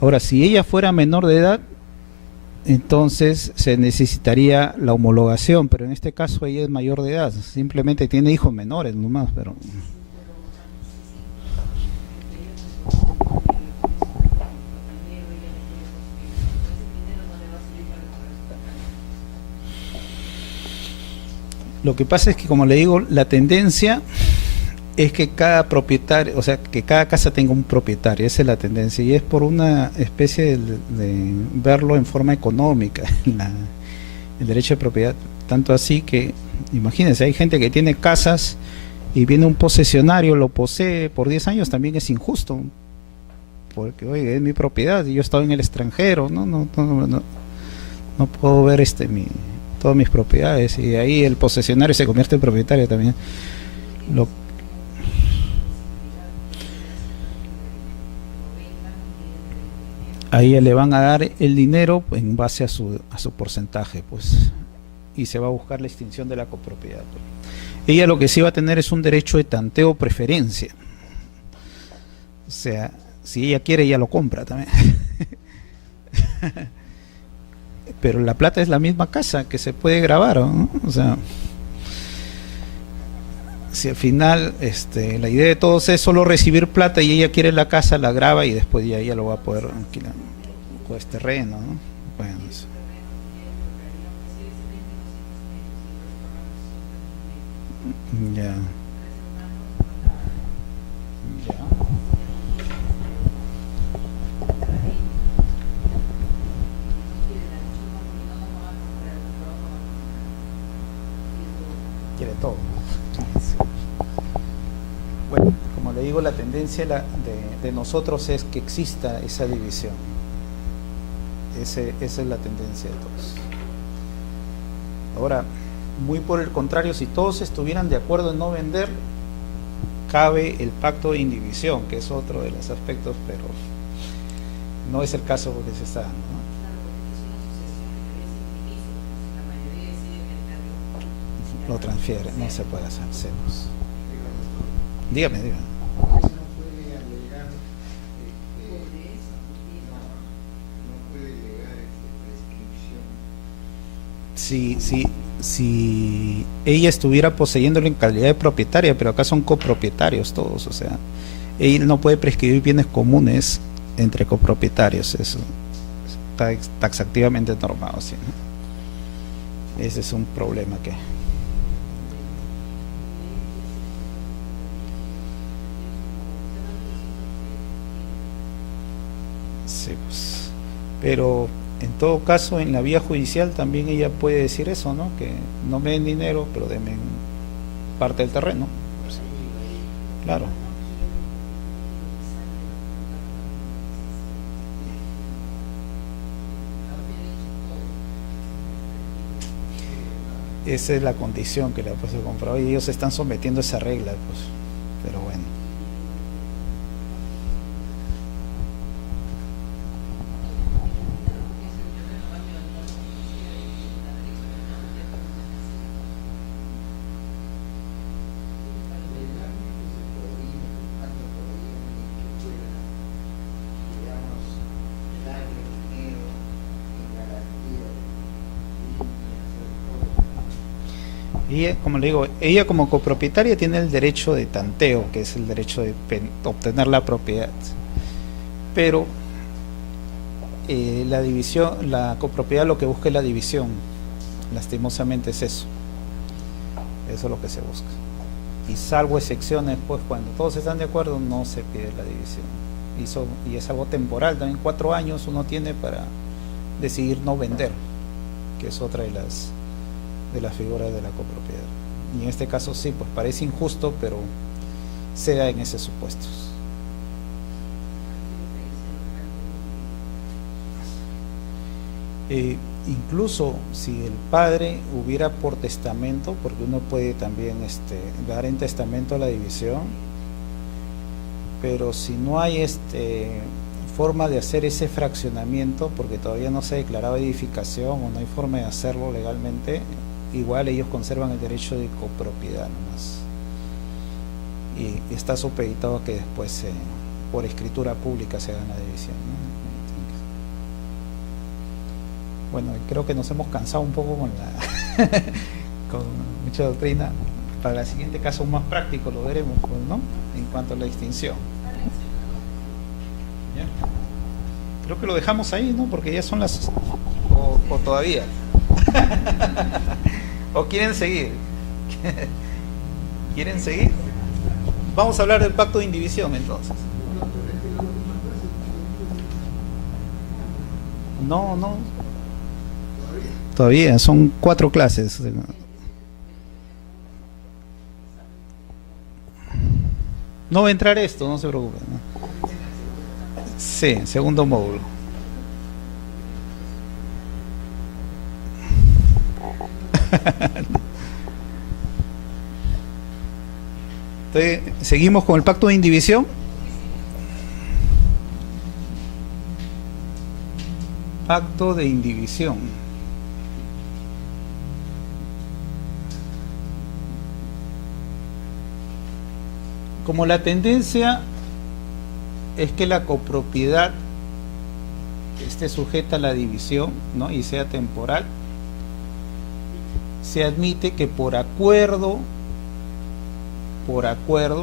Ahora, si ella fuera menor de edad, entonces se necesitaría la homologación, pero en este caso ella es mayor de edad, simplemente tiene hijos menores nomás, pero lo que pasa es que, como le digo, la tendencia es que cada propietario, o sea, que cada casa tenga un propietario, esa es la tendencia, y es por una especie de verlo en forma económica, el derecho de propiedad, tanto así que, imagínense, hay gente que tiene casas y viene un posesionario, lo posee por 10 años, también es injusto, porque, oye, es mi propiedad, y yo he estado en el extranjero, no puedo ver todas mis propiedades, y ahí el posesionario se convierte en propietario también. Ahí le van a dar el dinero en base a su porcentaje, pues, y se va a buscar la extinción de la copropiedad. Ella lo que sí va a tener es un derecho de tanteo preferencia, o sea, si ella quiere ella lo compra también. Pero la plata es la misma casa que se puede grabar, ¿no? O sea, si al final la idea de todos es solo recibir plata y ella quiere la casa, la graba y después ya ella lo va a poder alquilar, pues terreno, ¿no? Bueno, Ya. Ya. Quiere todo. Sí. Bueno, como le digo, la tendencia de nosotros es que exista esa división. Esa es la tendencia de todos. Ahora, muy por el contrario, si todos estuvieran de acuerdo en no vender, cabe el pacto de indivisión, que es otro de los aspectos, pero no es el caso porque se está dando, ¿no? Lo transfiere, no se puede hacer celos. Dígame. Si ella estuviera poseyéndolo en calidad de propietaria, pero acá son copropietarios todos, o sea, ella no puede prescribir bienes comunes entre copropietarios, eso está taxativamente normado, ¿sí? Ese es un problema que... Sí, pues, pero en todo caso en la vía judicial también ella puede decir eso, ¿no? Que no me den dinero, pero denme parte del terreno. Claro. Esa es la condición que le ha puesto comprado y ellos se están sometiendo a esa regla, pues, pero bueno. Y como le digo, ella como copropietaria tiene el derecho de tanteo, que es el derecho de obtener la propiedad. Pero la división, la copropiedad lo que busca es la división. Lastimosamente es eso. Eso es lo que se busca. Y salvo excepciones, pues cuando todos están de acuerdo no se pide la división. Y es algo temporal, también 4 años uno tiene para decidir no vender, que es otra de las figuras de la copropiedad. Y en este caso sí, pues parece injusto, pero se da en esos supuestos. Incluso si el padre hubiera por testamento, porque uno puede también dar en testamento la división, pero si no hay forma de hacer ese fraccionamiento, porque todavía no se ha declarado edificación o no hay forma de hacerlo legalmente, igual ellos conservan el derecho de copropiedad nomás. Y está supeditado a que después por escritura pública se haga la división, ¿no? Bueno, creo que nos hemos cansado un poco con con mucha doctrina. Para el siguiente caso más práctico lo veremos, pues, ¿no? En cuanto a la distinción. ¿Ya? Creo que lo dejamos ahí, ¿no? Porque ya son las... o todavía. ¿O quieren seguir? ¿Quieren seguir? Vamos a hablar del pacto de indivisión entonces. No. Todavía, son 4 clases. No va a entrar esto, no se preocupen, ¿no? Sí, segundo módulo. Entonces, seguimos con el pacto de indivisión. Pacto de indivisión. Como la tendencia es que la copropiedad esté sujeta a la división, ¿no? Y sea temporal, se admite que por acuerdo,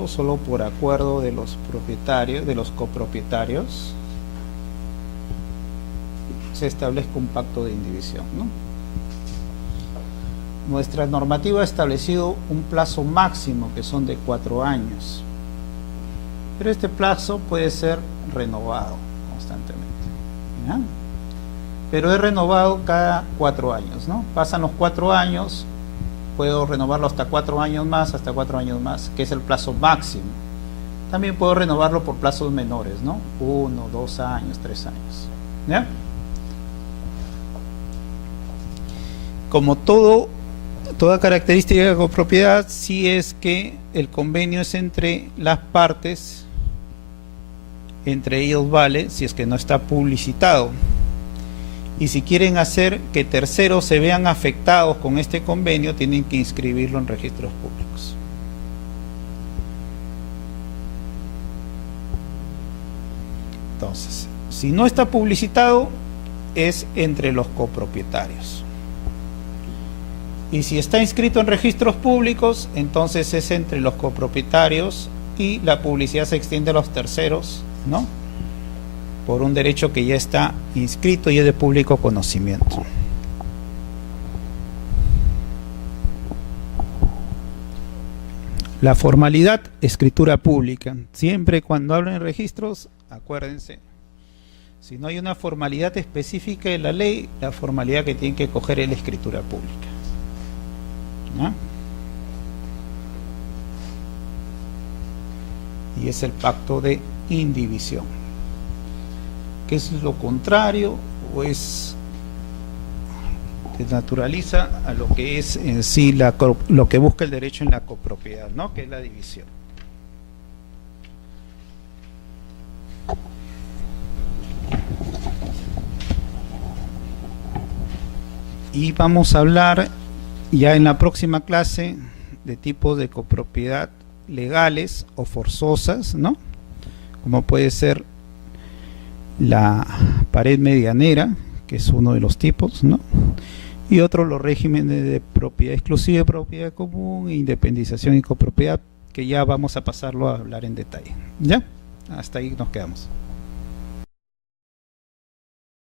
solo por acuerdo de los propietarios, de los copropietarios, se establezca un pacto de indivisión, ¿no? nuestra normativa ha establecido un plazo máximo que son de 4 años, pero este plazo puede ser renovado constantemente, ¿ya? Pero es renovado cada 4 años, ¿no? Pasan los 4 años, puedo renovarlo hasta 4 años más, hasta 4 años más, que es el plazo máximo. También puedo renovarlo por plazos menores, ¿no? 1, 2 años, 3 años, ¿ya? Como toda característica de copropiedad, sí es que el convenio es entre las partes, entre ellos vale si es que no está publicitado. Y si quieren hacer que terceros se vean afectados con este convenio, tienen que inscribirlo en registros públicos. Entonces, si no está publicitado, es entre los copropietarios. Y si está inscrito en registros públicos, entonces es entre los copropietarios y la publicidad se extiende a los terceros, ¿no? Por un derecho que ya está inscrito y es de público conocimiento. La formalidad, escritura pública. Siempre cuando hablen de registros, acuérdense, si no hay una formalidad específica de la ley, la formalidad que tienen que coger es la escritura pública, ¿no? Y es el pacto de indivisión, que es lo contrario o es desnaturaliza a lo que es en sí lo que busca el derecho en la copropiedad, ¿no? Que es la división. Y vamos a hablar ya en la próxima clase de tipos de copropiedad legales o forzosas, ¿no? Como puede ser la pared medianera, que es uno de los tipos, ¿no? Y otro, los regímenes de propiedad exclusiva, propiedad común, independización y copropiedad, que ya vamos a pasarlo a hablar en detalle. ¿Ya? Hasta ahí nos quedamos.